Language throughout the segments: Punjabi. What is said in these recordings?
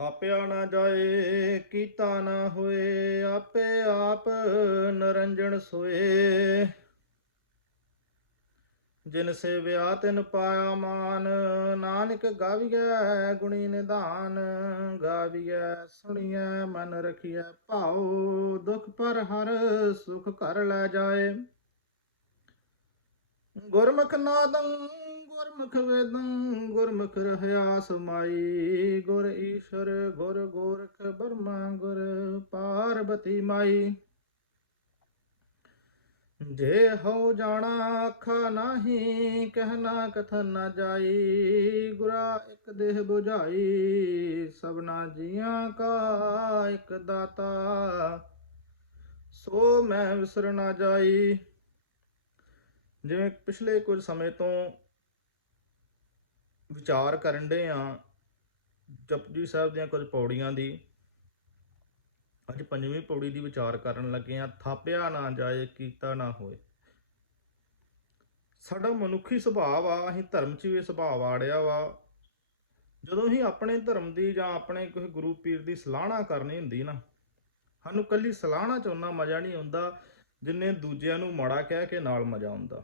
ਥਾਪਿਆ ਨਾ ਜਾਏ ਕੀਤਾ ਨਾ ਹੋਏ, ਆਪੇ ਆਪ ਨਰੰਜਣ ਸੋਏ। ਜਿਨ ਸੇਵਿਆ ਤਿਨ ਪਾਇਆ ਮਾਨ, ਨਾਨਕ ਗਾਵੀਐ ਗੁਣੀ ਨਿਧਾਨ। ਗਾਵੀਐ ਸੁਣੀਐ ਮਨ ਰਖੀਐ ਭਾਉ, ਦੁਖ ਪਰ ਹਰ ਸੁਖ ਘਰ ਲੈ ਜਾਏ। ਗੁਰਮੁਖ ਨਾਦੰ ਗੁਰਮੁਖ ਵੇਦੰ, ਗੁਰਮੁਖ ਰਹਿਆ ਸਮਾਈ। ਗੁਰ ਈਸ਼ਰ ਗੁਰ ਗੋਰਖ ਬਰਮਾ, ਗੁਰ ਪਾਰਬਤੀ ਮਾਈ। ਜੇ ਹਉ ਜਾਣਾ ਆਖਾ ਨਾਹੀ, ਕਹਿਣਾ ਕਥਨ ਨਾ ਜਾਈ। ਗੁਰਾ ਇੱਕ ਦੇਹ 부ਝਾਈ, ਸਭਨਾ ਜੀਆਂ ਕਾ ਇੱਕ ਦਾਤਾ। ਸੋ ਮੈਂ ਵਿਸਰ ਨਾ ਜਾਈ। ਜਿਵੇਂ ਪਿਛਲੇ ਕੁਝ ਸਮੇਂ ਤੋਂ ਵਿਚਾਰ ਕਰਨ ਡੇ ਆ ਜਪਜੀ ਸਾਹਿਬ ਦੀਆਂ ਕੁਝ ਪੌੜੀਆਂ ਦੀ। ਅੱਜ ਪੰਜਵੀਂ ਪੌੜੀ ਦੀ ਵਿਚਾਰ ਕਰਨ ਲੱਗੇ ਆ, ਥਾਪਿਆ ਨਾ ਜਾਏ ਕੀਤਾ ਨਾ ਹੋਏ। ਸਾਡਾ ਮਨੁੱਖੀ ਸੁਭਾਅ ਆ, ਅਸੀਂ ਧਰਮ 'ਚ ਵੀ ਸੁਭਾਅ ਆੜਿਆ ਵਾ। ਜਦੋਂ ਅਸੀਂ ਆਪਣੇ ਧਰਮ ਦੀ ਜਾਂ ਆਪਣੇ ਕਿਸੇ ਗੁਰੂ ਪੀਰ ਦੀ ਸਲਾਹਣਾ ਕਰਨੀ ਹੁੰਦੀ ਨਾ, ਸਾਨੂੰ ਇਕੱਲੀ ਸਲਾਹਣਾ 'ਚ ਓਨਾ ਮਜ਼ਾ ਨਹੀਂ ਆਉਂਦਾ ਜਿੰਨੇ ਦੂਜਿਆਂ ਨੂੰ ਮਾੜਾ ਕਹਿ ਕੇ ਨਾਲ ਮਜ਼ਾ ਆਉਂਦਾ।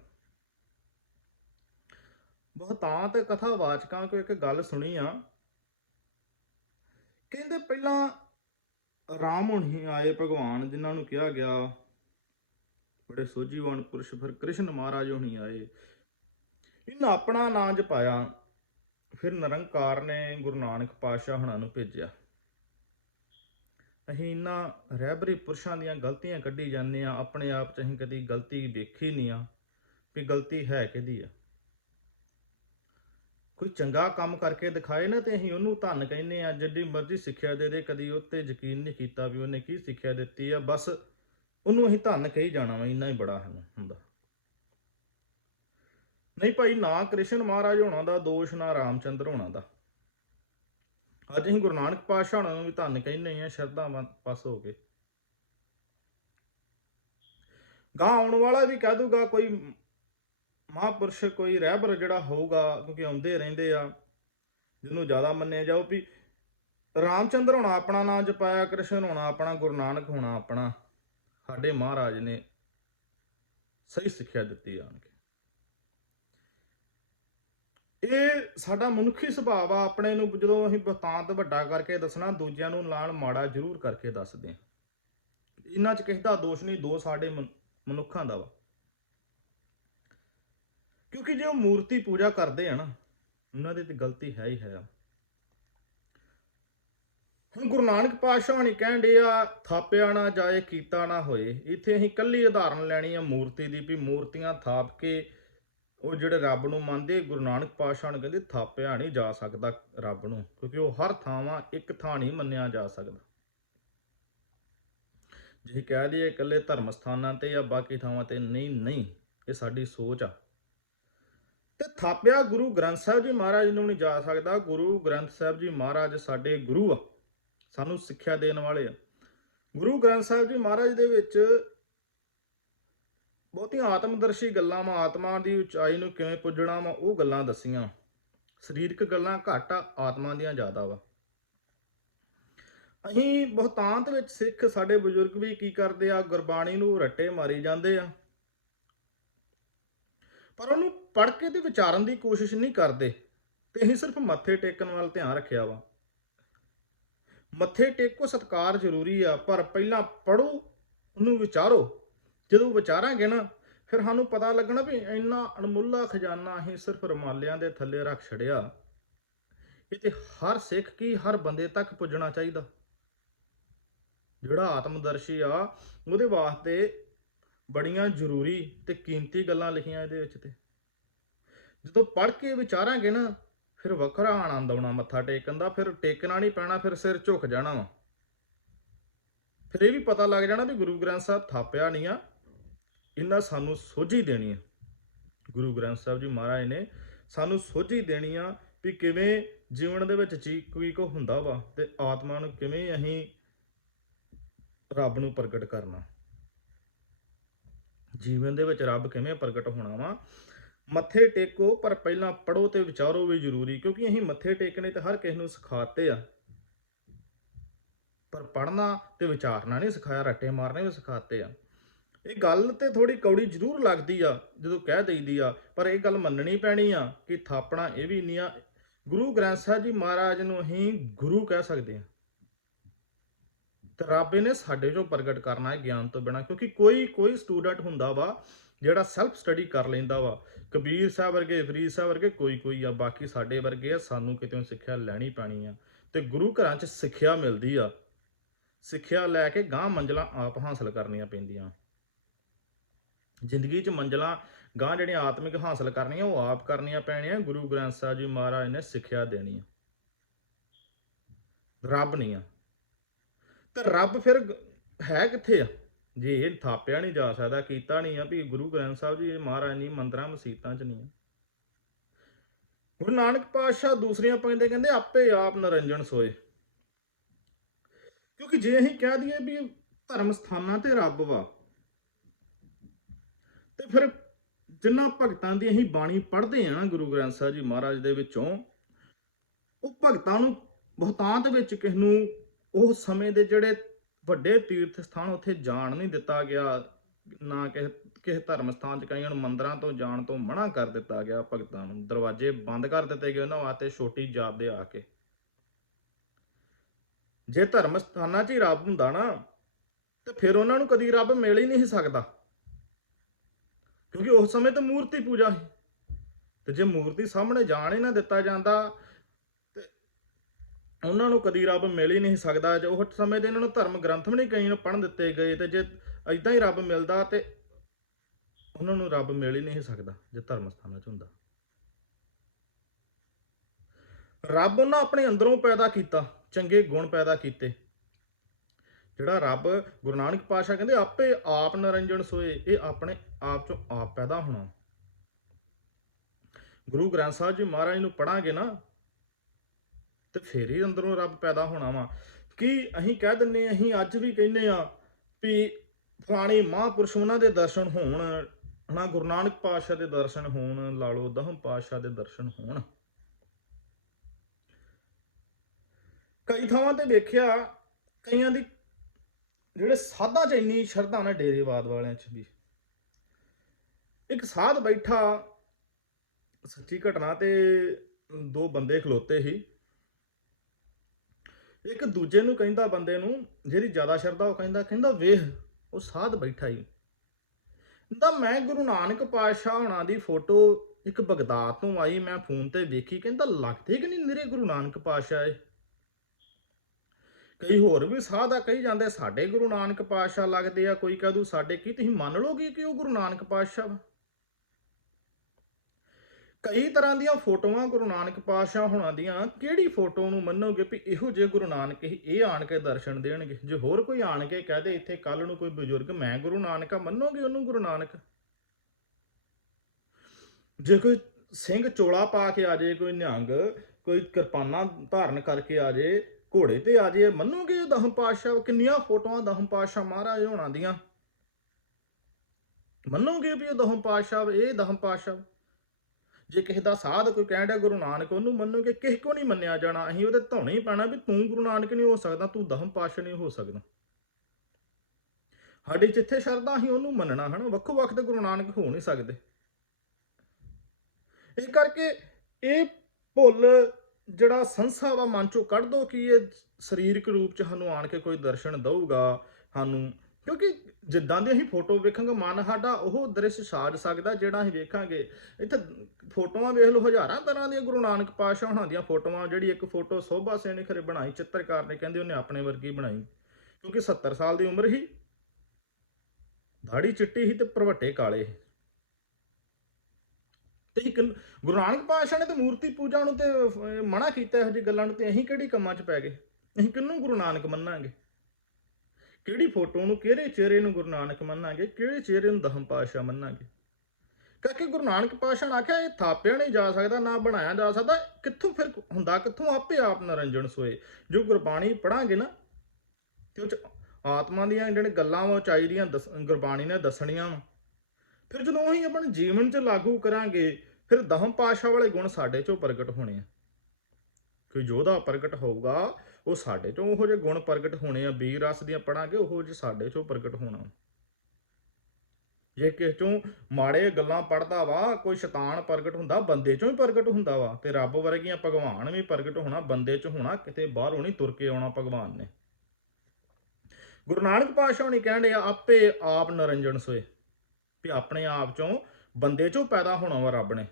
ਬਹੁਤਾਂਤ ਕਥਾਵਾਚਕਾਂ ਕੋਲ ਇੱਕ ਗੱਲ ਸੁਣੀ ਆ, ਕਹਿੰਦੇ ਪਹਿਲਾਂ ਰਾਮ ਹੁਣੀ ਆਏ ਭਗਵਾਨ, ਜਿਨ੍ਹਾਂ ਨੂੰ ਕਿਹਾ ਗਿਆ ਬੜੇ ਸੋਝੀਵਾਨ ਪੁਰਸ਼। ਫਿਰ ਕ੍ਰਿਸ਼ਨ ਮਹਾਰਾਜ ਹੁਣੀ ਆਏ, ਇਹਨਾਂ ਆਪਣਾ ਨਾਂ ਜਪਾਇਆ। ਫਿਰ ਨਿਰੰਕਾਰ ਨੇ ਗੁਰੂ ਨਾਨਕ ਪਾਤਸ਼ਾਹ ਹੁਣਾਂ ਨੂੰ ਭੇਜਿਆ। ਅਸੀਂ ਇਹਨਾਂ ਰਹਿਬਰੀ ਪੁਰਸ਼ਾਂ ਦੀਆਂ ਗਲਤੀਆਂ ਕੱਢੀ ਜਾਂਦੇ ਆ, ਆਪਣੇ ਆਪ 'ਚ ਅਸੀਂ ਕਦੀ ਗਲਤੀ ਵੇਖੀ ਨਹੀਂ ਆ ਵੀ ਗਲਤੀ ਹੈ ਕਿਹਦੀ ਆ। ਕੋਈ ਚੰਗਾ ਕੰਮ ਕਰਕੇ ਦਿਖਾਏ ਨਾ ਤੇ ਅਸੀਂ ਉਹਨੂੰ ਧੰਨ ਕਹਿੰਦੇ ਆ, ਜਿੱਡੀ ਮਰਜ਼ੀ ਸਿੱਖਿਆ ਦੇ ਦੇ, ਕਦੀ ਉਹ 'ਤੇ ਯਕੀਨ ਨਹੀਂ ਕੀਤਾ ਵੀ ਉਹਨੇ ਕੀ ਸਿੱਖਿਆ ਦਿੱਤੀ ਆ, ਬਸ ਉਹਨੂੰ ਅਸੀਂ ਧੰਨ ਕਹੀ ਜਾਣਾ ਵਾ, ਇੰਨਾ ਹੀ ਬੜਾ ਸਾਨੂੰ ਹੁੰਦਾ। ਨਹੀਂ ਭਾਈ, ਨਾ ਕ੍ਰਿਸ਼ਨ ਮਹਾਰਾਜ ਹੋਣਾ ਦਾ ਦੋਸ਼, ਨਾ ਰਾਮਚੰਦਰ ਹੋਣਾ ਦਾ। ਅੱਜ ਅਸੀਂ ਗੁਰੂ ਨਾਨਕ ਪਾਤਸ਼ਾਹ ਹੋਣਾ ਨੂੰ ਵੀ ਧੰਨ ਕਹਿੰਦੇ ਆ, ਸ਼ਰਧਾ ਪਾਸ ਹੋ ਕੇ। ਗਾਂ ਆਉਣ ਵਾਲਾ ਵੀ ਕਹਿ ਦੂਗਾ ਕੋਈ ਮਹਾਂਪੁਰਸ਼, ਕੋਈ ਰਹਿਬਰ ਜਿਹੜਾ ਹੋਊਗਾ, ਕਿਉਂਕਿ ਆਉਂਦੇ ਰਹਿੰਦੇ ਆ, ਜਿਹਨੂੰ ਜ਼ਿਆਦਾ ਮੰਨਿਆ ਜਾਓ ਵੀ ਰਾਮਚੰਦਰ ਹੋਣਾ ਆਪਣਾ ਨਾਂ ਜਪਾਇਆ, ਕ੍ਰਿਸ਼ਨ ਹੋਣਾ ਆਪਣਾ, ਗੁਰੂ ਨਾਨਕ ਹੋਣਾ ਆਪਣਾ। ਸਾਡੇ ਮਹਾਰਾਜ ਨੇ ਸਹੀ ਸਿੱਖਿਆ ਦਿੱਤੀ ਆਣ ਕੇ। ਇਹ ਸਾਡਾ ਮਨੁੱਖੀ ਸੁਭਾਅ ਆ। ਆਪਣੇ ਨੂੰ ਜਦੋਂ ਅਸੀਂ ਬਤਾਂਤ ਵੱਡਾ ਕਰਕੇ ਦੱਸਣਾ, ਦੂਜਿਆਂ ਨੂੰ ਨਾਲ ਮਾੜਾ ਜ਼ਰੂਰ ਕਰਕੇ ਦੱਸਦੇ ਹਾਂ। ਇਹਨਾਂ 'ਚ ਕਿਸੇ ਦਾ ਦੋਸ਼ ਨਹੀਂ, ਦੋਸ਼ ਸਾਡੇ ਮਨੁੱਖਾਂ ਦਾ ਵਾ। ਕਿਉਂਕਿ ਜੇ ਉਹ ਮੂਰਤੀ ਪੂਜਾ ਕਰਦੇ ਆ ਨਾ, ਉਹਨਾਂ ਦੀ ਤੇ ਗਲਤੀ ਹੈ ਹੀ ਹੈ। ਹੁਣ ਗੁਰੂ ਨਾਨਕ ਪਾਤਸ਼ਾਹ ਨਹੀਂ ਕਹਿਣ ਡੇ ਆ ਥਾਪਿਆ ਨਾ ਜਾਏ ਕੀਤਾ ਨਾ ਹੋਏ। ਇੱਥੇ ਅਸੀਂ ਇਕੱਲੀ ਉਦਾਹਰਨ ਲੈਣੀ ਆ ਮੂਰਤੀ ਦੀ, ਵੀ ਮੂਰਤੀਆਂ ਥਾਪ ਕੇ ਉਹ ਜਿਹੜੇ ਰੱਬ ਨੂੰ ਮੰਨਦੇ, ਗੁਰੂ ਨਾਨਕ ਪਾਤਸ਼ਾਹ ਨੂੰ ਕਹਿੰਦੇ ਥਾਪਿਆ ਨਹੀਂ ਜਾ ਸਕਦਾ ਰੱਬ ਨੂੰ, ਕਿਉਂਕਿ ਉਹ ਹਰ ਥਾਵਾਂ ਇੱਕ ਥਾਂ ਨਹੀਂ ਮੰਨਿਆ ਜਾ ਸਕਦਾ। ਜੇ ਕਹਿ ਦਈਏ ਇਕੱਲੇ ਧਰਮ ਸਥਾਨਾਂ ਤੇ ਜਾਂ ਬਾਕੀ ਥਾਵਾਂ ਤੇ, ਨਹੀਂ, ਇਹ ਸਾਡੀ ਸੋਚ ਆ। ਤੇ ਥਾਪਿਆ ਗੁਰੂ ਗ੍ਰੰਥ ਸਾਹਿਬ ਜੀ ਮਹਾਰਾਜ ਨੂੰ ਨਹੀਂ ਜਾ ਸਕਦਾ। ਗੁਰੂ ਗ੍ਰੰਥ ਸਾਹਿਬ ਜੀ ਮਹਾਰਾਜ ਸਾਡੇ ਗੁਰੂ ਆ, ਸਾਨੂੰ ਸਿੱਖਿਆ ਦੇਣ ਵਾਲੇ ਆ। ਗੁਰੂ ਗ੍ਰੰਥ ਸਾਹਿਬ ਜੀ ਮਹਾਰਾਜ ਦੇ ਵਿੱਚ ਬਹੁਤੀਆਂ ਆਤਮਦਰਸ਼ੀ ਗੱਲਾਂ ਵਾ, ਆਤਮਾ ਦੀ ਉਚਾਈ ਨੂੰ ਕਿਵੇਂ ਪੁੱਜਣਾ ਵਾ, ਉਹ ਗੱਲਾਂ ਦੱਸੀਆਂ। ਸਰੀਰਕ ਗੱਲਾਂ ਘੱਟ ਆ, ਆਤਮਾ ਦੀਆਂ ਜ਼ਿਆਦਾ ਵਾ। ਅਸੀਂ ਬਹੁਤਾਂਤ ਵਿੱਚ ਸਿੱਖ ਸਾਡੇ ਬਜ਼ੁਰਗ ਵੀ ਕੀ ਕਰਦੇ ਆ, ਗੁਰਬਾਣੀ ਨੂੰ ਰੱਟੇ ਮਾਰੀ ਜਾਂਦੇ ਆ, ਪਰ ਉਹਨੂੰ ਪੜ੍ਹ ਕੇ ਤੇ ਵਿਚਾਰਨ ਦੀ ਕੋਸ਼ਿਸ਼ ਨਹੀਂ ਕਰਦੇ। ਤੇ ਅਸੀਂ ਸਿਰਫ ਮੱਥੇ ਟੇਕਣ ਵੱਲ ਧਿਆਨ ਰੱਖਿਆ ਵਾ। ਮੱਥੇ ਟੇਕੋ, ਸਤਿਕਾਰ ਜ਼ਰੂਰੀ ਆ, ਪਰ ਪਹਿਲਾਂ ਪੜ੍ਹੋ, ਉਹਨੂੰ ਵਿਚਾਰੋ। ਜਦੋਂ ਵਿਚਾਰਾਂਗੇ ਨਾ, ਫਿਰ ਸਾਨੂੰ ਪਤਾ ਲੱਗਣਾ ਵੀ ਇੰਨਾ ਅਣਮੁੱਲਾ ਖਜ਼ਾਨਾ ਅਸੀਂ ਸਿਰਫ ਰੁਮਾਲਿਆਂ ਦੇ ਥੱਲੇ ਰੱਖ ਛੜਿਆ। ਇਹ ਤੇ ਹਰ ਸਿੱਖ ਕੀ ਹਰ ਬੰਦੇ ਤੱਕ ਪੁੱਜਣਾ ਚਾਹੀਦਾ। ਜਿਹੜਾ ਆਤਮਦਰਸ਼ੀ ਆ, ਉਹਦੇ ਵਾਸਤੇ ਬੜੀਆਂ ਜ਼ਰੂਰੀ ਤੇ ਕੀਮਤੀ ਗੱਲਾਂ ਲਿਖੀਆਂ ਇਹਦੇ ਵਿੱਚ। ਤੇ ਜਦੋਂ ਪੜ੍ਹ ਕੇ ਵਿਚਾਰਾਂਗੇ ਨਾ, ਫਿਰ ਵੱਖਰਾ ਆਨੰਦ ਆਉਣਾ ਮੱਥਾ ਟੇਕਣ ਦਾ। ਫਿਰ ਟੇਕਣਾ ਨਹੀਂ ਪੈਣਾ, ਫਿਰ ਸਿਰ ਝੁਕ ਜਾਣਾ ਵਾ। ਫਿਰ ਇਹ ਵੀ ਪਤਾ ਲੱਗ ਜਾਣਾ ਵੀ ਗੁਰੂ ਗ੍ਰੰਥ ਸਾਹਿਬ ਥਾਪਿਆ ਨਹੀਂ ਆ, ਇਹਨਾਂ ਸਾਨੂੰ ਸੋਝੀ ਦੇਣੀ ਆ। ਗੁਰੂ ਗ੍ਰੰਥ ਸਾਹਿਬ ਜੀ ਮਹਾਰਾਜ ਨੇ ਸਾਨੂੰ ਸੋਝੀ ਦੇਣੀ ਆ ਵੀ ਕਿਵੇਂ ਜੀਵਨ ਦੇ ਵਿੱਚ ਚੀਕ ਹੁੰਦਾ ਵਾ, ਤੇ ਆਤਮਾ ਨੂੰ ਕਿਵੇਂ ਅਸੀਂ ਰੱਬ ਨੂੰ ਪ੍ਰਗਟ ਕਰਨਾ, ਜੀਵਨ ਦੇ ਵਿੱਚ ਰੱਬ ਕਿਵੇਂ ਪ੍ਰਗਟ ਹੋਣਾ ਵਾ। ਮੱਥੇ ਟੇਕੋ, ਪਰ ਪਹਿਲਾਂ ਪੜ੍ਹੋ ਤੇ ਵਿਚਾਰੋ ਵੀ ਜ਼ਰੂਰੀ। ਕਿਉਂਕਿ ਅਸੀਂ ਮੱਥੇ ਟੇਕਣੇ ਤੇ ਹਰ ਕਿਸੇ ਨੂੰ ਸਿਖਾਤੇ ਆ, ਪਰ ਪੜ੍ਹਨਾ ਤੇ ਵਿਚਾਰਨਾ ਨਹੀਂ ਸਿਖਾਇਆ, ਰੱਟੇ ਮਾਰਨੇ ਵੀ ਸਿਖਾਤੇ ਆ। ਇਹ ਗੱਲ ਤੇ ਥੋੜੀ ਕੌੜੀ ਜ਼ਰੂਰ ਲੱਗਦੀ ਆ ਜਦੋਂ ਕਹਿ ਦਈਦੀ ਆ, ਪਰ ਇਹ ਗੱਲ ਮੰਨਣੀ ਪੈਣੀ ਆ ਕਿ ਥਾਪਣਾ ਇਹ ਵੀ ਨਹੀਂ ਆ। ਗੁਰੂ ਗ੍ਰੰਥ ਸਾਹਿਬ ਜੀ ਮਹਾਰਾਜ ਨੂੰ ਅਸੀਂ ਗੁਰੂ ਕਹਿ ਸਕਦੇ ਹਾਂ, ਤੇ ਰੱਬ ਇਹਨੇ ਸਾਡੇ ਚੋਂ ਪ੍ਰਗਟ ਕਰਨਾ ਹੈ ਗਿਆਨ ਤੋਂ ਬਿਨਾਂ, ਕਿਉਂਕਿ ਕੋਈ ਸਟੂਡੈਂਟ ਹੁੰਦਾ ਵਾ ਜਿਹੜਾ ਸੈਲਫ ਸਟੱਡੀ ਕਰ ਲੈਂਦਾ ਵਾ। ਕਬੀਰ ਸਾਹਿਬ ਵਰਗੇ, ਫਰੀਦ ਸਾਹਿਬ ਵਰਗੇ ਕੋਈ ਆ, ਬਾਕੀ ਸਾਡੇ ਵਰਗੇ ਆ, ਸਾਨੂੰ ਕਿਤੇ ਸਿੱਖਿਆ ਲੈਣੀ ਪੈਣੀ ਆ। ਤੇ ਗੁਰੂ ਘਰਾਂ 'ਚ ਸਿੱਖਿਆ ਮਿਲਦੀ ਆ, ਸਿੱਖਿਆ ਲੈ ਕੇ ਗਾਂਹ ਮੰਜ਼ਲਾਂ ਆਪ ਹਾਸਲ ਕਰਨੀਆਂ ਪੈਂਦੀਆਂ। ਜ਼ਿੰਦਗੀ 'ਚ ਮੰਜ਼ਲਾਂ ਗਾਂਹ ਜਿਹੜੀਆਂ ਆਤਮਿਕ ਹਾਸਲ ਕਰਨੀਆਂ ਉਹ ਆਪ ਕਰਨੀਆਂ ਪੈਣੀਆਂ। ਗੁਰੂ ਗ੍ਰੰਥ ਸਾਹਿਬ ਜੀ ਮਹਾਰਾਜ ਨੇ ਸਿੱਖਿਆ ਦੇਣੀ ਆ, ਰੱਬ ਨਹੀਂ ਆ। ਤੇ ਰੱਬ ਫਿਰ ਹੈ ਕਿੱਥੇ ਆ ਜੇ ਇਹ ਥਾਪਿਆ ਨਹੀਂ ਜਾ ਸਕਦਾ, ਕੀਤਾ ਨਹੀਂ ਆ ਵੀ ਗੁਰੂ ਗ੍ਰੰਥ ਸਾਹਿਬ ਜੀ ਮਹਾਰਾਜ ਨਹੀਂ, ਮੰਦਰਾਂ ਮਸੀਤਾਂ 'ਚ ਨਹੀਂ ਆ। ਗੁਰੂ ਨਾਨਕ ਪਾਤਸ਼ਾਹ ਦੂਸਰੀਆਂ ਪੈਂਦੇ ਕਹਿੰਦੇ ਆਪੇ ਆਪ ਨਿਰੰਜਨ ਸੋਏ, ਕਿਉਂਕਿ ਜੇ ਅਸੀਂ ਕਹਿ ਦਈਏ ਵੀ ਧਰਮ ਸਥਾਨਾਂ ਤੇ ਰੱਬ ਵਾ, ਤੇ ਫਿਰ ਜਿੰਨਾ ਭਗਤਾਂ ਦੀ ਅਸੀਂ ਬਾਣੀ ਪੜ੍ਹਦੇ ਆ ਨਾ ਗੁਰੂ ਗ੍ਰੰਥ ਸਾਹਿਬ ਜੀ ਮਹਾਰਾਜ ਦੇ ਵਿੱਚੋਂ, ਉਹ ਭਗਤਾਂ ਨੂੰ ਬਹੁਤਾਂਤ ਵਿੱਚ ਕਿਸ ਨੂੰ ਉਸ ਸਮੇਂ ਦੇ ਜਿਹੜੇ ਵੱਡੇ ਤੀਰਥ ਸਥਾਨ ਉੱਥੇ ਜਾਣ ਨਹੀਂ ਦਿੱਤਾ ਗਿਆ, ਨਾ ਕਿਸੇ ਧਰਮ ਸਥਾਨ 'ਚ ਕਈਆਂ ਨੂੰ ਮੰਦਰਾਂ ਤੋਂ ਜਾਣ ਤੋਂ ਮਨਾ ਕਰ ਦਿੱਤਾ ਗਿਆ। ਭਗਤਾਂ ਨੂੰ ਦਰਵਾਜ਼ੇ ਬੰਦ ਕਰ ਦਿੱਤੇ ਗਏ ਉਹਨਾਂ ਵਾਸਤੇ ਛੋਟੀ ਜਾਤ ਦੇ ਆ ਕੇ। ਜੇ ਧਰਮ ਸਥਾਨਾਂ 'ਚ ਹੀ ਰੱਬ ਹੁੰਦਾ ਨਾ ਤੇ ਫਿਰ ਉਹਨਾਂ ਨੂੰ ਕਦੀ ਰੱਬ ਮਿਲ ਹੀ ਨਹੀਂ ਸਕਦਾ, ਕਿਉਂਕਿ ਉਸ ਸਮੇਂ ਤਾਂ ਮੂਰਤੀ ਪੂਜਾ ਸੀ। ਤੇ ਜੇ ਮੂਰਤੀ ਸਾਹਮਣੇ ਜਾਣ ਹੀ ਨਾ ਦਿੱਤਾ ਜਾਂਦਾ ਤੇ ਉਹਨਾਂ ਨੂੰ ਕਦੀ ਰੱਬ ਮਿਲ ਹੀ ਨਹੀਂ ਸਕਦਾ। ਜੇ ਉਹ ਸਮੇਂ ਦੇ ਇਹਨਾਂ ਨੂੰ ਧਰਮ ਗ੍ਰੰਥ ਵੀ ਨਹੀਂ ਕਈ ਨੂੰ ਪੜ੍ਹਨ ਦਿੱਤੇ ਗਏ, ਤੇ ਜੇ ਏਦਾਂ ਹੀ ਰੱਬ ਮਿਲਦਾ ਤੇ ਉਹਨਾਂ ਨੂੰ ਰੱਬ ਮਿਲ ਹੀ ਨਹੀਂ ਸਕਦਾ ਜੇ ਧਰਮ ਸਥਾਨਾਂ 'ਚ ਹੁੰਦਾ। ਰੱਬ ਉਹਨਾਂ ਆਪਣੇ ਅੰਦਰੋਂ ਪੈਦਾ ਕੀਤਾ, ਚੰਗੇ ਗੁਣ ਪੈਦਾ ਕੀਤੇ। ਜਿਹੜਾ ਰੱਬ ਗੁਰੂ ਨਾਨਕ ਪਾਤਸ਼ਾਹ ਕਹਿੰਦੇ ਆਪੇ ਆਪ ਨਿਰੰਜਨ ਸੋਏ, ਇਹ ਆਪਣੇ ਆਪ ਚੋਂ ਆਪ ਪੈਦਾ ਹੋਣਾ। ਗੁਰੂ ਗ੍ਰੰਥ ਸਾਹਿਬ ਜੀ ਮਹਾਰਾਜ ਨੂੰ ਪੜਾਂਗੇ ਨਾ ਤੇ ਫੇਰ ਹੀ ਅੰਦਰੋਂ ਰੱਬ ਪੈਦਾ ਹੋਣਾ ਵਾ। ਕਿ ਅਸੀਂ ਕਹਿ ਦਿੰਨੇ, ਅਸੀਂ ਅੱਜ ਵੀ ਕਹਿੰਦੇ ਆ ਵੀ ਫਲਾਣੇ ਮਹਾਂਪੁਰਸ਼ ਉਹਨਾਂ ਦੇ ਦਰਸ਼ਨ ਹੋਣ, ਹਨਾ, ਗੁਰੂ ਨਾਨਕ ਪਾਤਸ਼ਾਹ ਦੇ ਦਰਸ਼ਨ ਹੋਣ, ਲਾ ਲਓ ਦਹਮ ਪਾਤਸ਼ਾਹ ਦੇ ਦਰਸ਼ਨ ਹੋਣ। ਕਈ ਥਾਵਾਂ ਤੇ ਵੇਖਿਆ ਕਈਆਂ ਦੀ ਜਿਹੜੇ ਸਾਧਾਂ 'ਚ ਇੰਨੀ ਸ਼ਰਧਾ ਨਾ, ਡੇਰੇਵਾਦ ਵਾਲਿਆਂ 'ਚ ਵੀ। ਇੱਕ ਸਾਧ ਬੈਠਾ, ਸੱਚੀ ਘਟਨਾ ਤੇ ਦੋ ਬੰਦੇ ਖਲੋਤੇ ਸੀ, ਇੱਕ ਦੂਜੇ ਨੂੰ ਕਹਿੰਦਾ, ਬੰਦੇ ਨੂੰ ਜਿਹੜੀ ਜ਼ਿਆਦਾ ਸ਼ਰਧਾ ਉਹ ਕਹਿੰਦਾ ਵੇਖ ਉਹ ਸਾਧ ਬੈਠਾ ਹੀ ਕਹਿੰਦਾ ਮੈਂ ਗੁਰੂ ਨਾਨਕ ਪਾਤਸ਼ਾਹ ਹੋਣਾ ਦੀ ਫੋਟੋ ਇੱਕ ਬਗਦਾਦ ਤੋਂ ਆਈ, ਮੈਂ ਫੋਨ ਤੇ ਵੇਖੀ, ਕਹਿੰਦਾ ਲੱਗਦੇ ਕਿ ਨਹੀਂ ਨਿਰੇ ਗੁਰੂ ਨਾਨਕ ਪਾਤਸ਼ਾਹ ਏ। ਕਈ ਹੋਰ ਵੀ ਸਾਧ ਆ ਕਹੀ ਜਾਂਦੇ ਸਾਡੇ ਗੁਰੂ ਨਾਨਕ ਪਾਤਸ਼ਾਹ ਲੱਗਦੇ ਆ, ਕੋਈ ਕਹਿ ਦੂ ਸਾਡੇ, ਕੀ ਤੁਸੀਂ ਮੰਨ ਲਓਗੇ ਕਿ ਉਹ ਗੁਰੂ ਨਾਨਕ ਪਾਤਸ਼ਾਹ ਵਾ। ਕਈ ਤਰ੍ਹਾਂ ਦੀਆਂ ਫੋਟੋਆਂ ਗੁਰੂ ਨਾਨਕ ਪਾਤਸ਼ਾਹ ਹੋਣਾ ਦੀਆਂ, ਕਿਹੜੀ ਫੋਟੋ ਨੂੰ ਮੰਨੋਗੇ ਵੀ ਇਹੋ ਜਿਹੇ ਗੁਰੂ ਨਾਨਕ ਹੀ ਇਹ ਆਣ ਕੇ ਦਰਸ਼ਨ ਦੇਣਗੇ। ਜੇ ਹੋਰ ਕੋਈ ਆਣ ਕੇ ਕਹਿ ਦੇ ਇੱਥੇ ਕੱਲ ਨੂੰ ਕੋਈ ਬਜ਼ੁਰਗ ਮੈਂ ਗੁਰੂ ਨਾਨਕ ਆ, ਮੰਨੋਗੇ ਉਹਨੂੰ ਗੁਰੂ ਨਾਨਕ? ਜੇ ਕੋਈ ਸਿੰਘ ਚੋਲਾ ਪਾ ਕੇ ਆ ਜਾਏ, ਕੋਈ ਨਿਹੰਗ, ਕੋਈ ਕਿਰਪਾਨਾਂ ਧਾਰਨ ਕਰਕੇ ਆ ਜਾਏ, ਘੋੜੇ ਤੇ ਆ ਜਾਏ, ਮੰਨੋਗੇ ਇਹ ਦਹਮ ਪਾਤਸ਼ਾਹ? ਕਿੰਨੀਆਂ ਫੋਟੋਆਂ ਦਹਮ ਪਾਤਸ਼ਾਹ ਮਹਾਰਾਜ ਹੋਣਾ ਦੀਆਂ, ਮੰਨੋਗੇ ਵੀ ਇਹ ਦਹਮ ਪਾਤਸ਼ਾਹ, ਇਹ ਦਹਮ ਪਾਤਸ਼ਾਹ? ਜੇ ਕਿਸੇ ਦਾ ਸਾਧ ਕੋਈ ਕਹਿਣ ਡਿਆ ਗੁਰੂ ਨਾਨਕ, ਉਹਨੂੰ ਮੰਨੋਗੇ? ਕਿਸੇ ਕੋ ਨਹੀਂ ਮੰਨਿਆ ਜਾਣਾ। ਅਸੀਂ ਉਹਦੇ ਧੌਣੇ ਹੀ ਪੈਣਾ ਵੀ ਤੂੰ ਗੁਰੂ ਨਾਨਕ ਨਹੀਂ ਹੋ ਸਕਦਾ, ਤੂੰ ਦਹਮ ਪਾਤਸ਼ਾਹ ਨਹੀਂ ਹੋ ਸਕਦਾ। ਸਾਡੀ ਜਿੱਥੇ ਸ਼ਰਧਾ ਅਸੀਂ ਉਹਨੂੰ ਮੰਨਣਾ, ਹਨਾ। ਵੱਖੋ ਵੱਖ ਤੇ ਗੁਰੂ ਨਾਨਕ ਹੋ ਨਹੀਂ ਸਕਦੇ। ਇਸ ਕਰਕੇ ਇਹ ਭੁੱਲ ਜਿਹੜਾ ਸੰਸਾ ਵਾ ਮਨ ਚੋਂ ਕੱਢ ਦੋ ਕਿ ਇਹ ਸਰੀਰਕ ਰੂਪ ਚ ਸਾਨੂੰ ਆਣ ਕੇ ਕੋਈ ਦਰਸ਼ਨ ਦਊਗਾ ਸਾਨੂੰ, ਕਿਉਂਕਿ ਜਿੱਦਾਂ ਦੀ ਅਸੀਂ ਫੋਟੋ ਵੇਖਾਂਗੇ ਮਨ ਸਾਡਾ ਉਹ ਦ੍ਰਿਸ਼ ਸਾਜ ਸਕਦਾ ਜਿਹੜਾ ਅਸੀਂ ਵੇਖਾਂਗੇ। ਇੱਥੇ ਫੋਟੋਆਂ ਵੇਖ ਲਓ, ਹਜ਼ਾਰਾਂ ਤਰ੍ਹਾਂ ਦੀਆਂ ਗੁਰੂ ਨਾਨਕ ਪਾਤਸ਼ਾਹ ਹੋਣਾ ਦੀਆਂ ਫੋਟੋਆਂ। ਜਿਹੜੀ ਇੱਕ ਫੋਟੋ ਸੋਭਾ ਸਿੰਘ ਨੇ ਖਰੇ ਬਣਾਈ, ਚਿੱਤਰਕਾਰ ਨੇ, ਕਹਿੰਦੇ ਉਹਨੇ ਆਪਣੇ ਵਰਗੀ ਬਣਾਈ, ਕਿਉਂਕਿ 70 ਸਾਲ ਦੀ ਉਮਰ ਸੀ, ਦਾੜੀ ਚਿੱਟੀ ਸੀ ਤੇ ਭਰਵੱਟੇ ਕਾਲੇ। ਤੇ ਗੁਰੂ ਨਾਨਕ ਪਾਤਸ਼ਾਹ ਨੇ ਤੇ ਮੂਰਤੀ ਪੂਜਾ ਨੂੰ ਤੇ ਮਨਾ ਕੀਤਾ, ਇਹੋ ਜਿਹੀ ਗੱਲਾਂ ਨੂੰ, ਤੇ ਅਸੀਂ ਕਿਹੜੀ ਕੰਮਾਂ 'ਚ ਪੈ ਗਏ? ਅਸੀਂ ਕਿਹਨੂੰ ਗੁਰੂ ਨਾਨਕ ਮੰਨਾਂਗੇ? ਕਿਹੜੀ ਫੋਟੋ ਨੂੰ, ਕਿਹੜੇ ਚਿਹਰੇ ਨੂੰ ਗੁਰੂ ਨਾਨਕ ਮੰਨਾਂਗੇ? ਕਿਹੜੇ ਚਿਹਰੇ ਨੂੰ ਦਹਮ ਪਾਤਸ਼ਾਹ ਮੰਨਾਂਗੇ? ਕਿਉਂਕਿ ਗੁਰੂ ਨਾਨਕ ਪਾਤਸ਼ਾਹ ਨੇ ਆਖਿਆ ਇਹ ਥਾਪਿਆ ਨਹੀਂ ਜਾ ਸਕਦਾ, ਨਾ ਬਣਾਇਆ ਜਾ ਸਕਦਾ। ਕਿੱਥੋਂ ਫਿਰ ਹੁੰਦਾ, ਕਿੱਥੋਂ? ਆਪੇ ਆਪ ਨਿਰੰਜਨ ਸੋਏ। ਜੋ ਗੁਰਬਾਣੀ ਪੜਾਂਗੇ ਨਾ ਤੇ ਉਹ 'ਚ ਆਤਮਾ ਦੀਆਂ ਜਿਹੜੀਆਂ ਗੱਲਾਂ ਵਾ ਚਾਹੀਦੀਆਂ ਗੁਰਬਾਣੀ ਨੇ ਦੱਸਣੀਆਂ ਵਾ। ਫਿਰ ਜਦੋਂ ਅਸੀਂ ਆਪਣੇ ਜੀਵਨ 'ਚ ਲਾਗੂ ਕਰਾਂਗੇ, ਫਿਰ ਦਹਮ ਪਾਤਸ਼ਾਹ ਵਾਲੇ ਗੁਣ ਸਾਡੇ 'ਚੋਂ ਪ੍ਰਗਟ ਹੋਣੇ ਆ। ਕੋਈ ਯੋਧਾ ਪ੍ਰਗਟ ਹੋਊਗਾ, ਉਹ ਸਾਡੇ ਚੋਂ ਉਹੋ ਜਿਹੇ ਗੁਣ ਪ੍ਰਗਟ ਹੋਣੇ ਆ। ਬੀਰ ਰਸ ਦੀਆਂ ਪੜਾਂਗੇ ਉਹੋ ਜਿਹੇ ਸਾਡੇ ਚੋਂ ਪ੍ਰਗਟ ਹੋਣਾ। ਜੇ ਕਿਸੇ ਚੋਂ ਮਾੜੇ ਗੱਲਾਂ ਪੜਦਾ ਵਾ, ਕੋਈ ਸ਼ੈਤਾਨ ਪ੍ਰਗਟ ਹੁੰਦਾ, ਬੰਦੇ ਚੋਂ ਹੀ ਪ੍ਰਗਟ ਹੁੰਦਾ ਵਾ। ਤੇ ਰੱਬ ਵਰਗੀਆਂ ਭਗਵਾਨ ਵੀ ਪ੍ਰਗਟ ਹੋਣਾ ਬੰਦੇ ਚ ਹੋਣਾ, ਕਿਤੇ ਬਾਹਰੋਂ ਨਹੀਂ ਤੁਰ ਕੇ ਆਉਣਾ ਭਗਵਾਨ ਨੇ। ਗੁਰੂ ਨਾਨਕ ਪਾਤਸ਼ਾਹ ਨੇ ਕਹਿਣ ਡਿਆ ਆਪੇ ਆਪ ਨਰਿੰਜਣ ਸੋਏ, ਵੀ ਆਪਣੇ ਆਪ ਚੋਂ ਬੰਦੇ ਚੋਂ ਪੈਦਾ ਹੋਣਾ ਵਾ ਰੱਬ ਨੇ,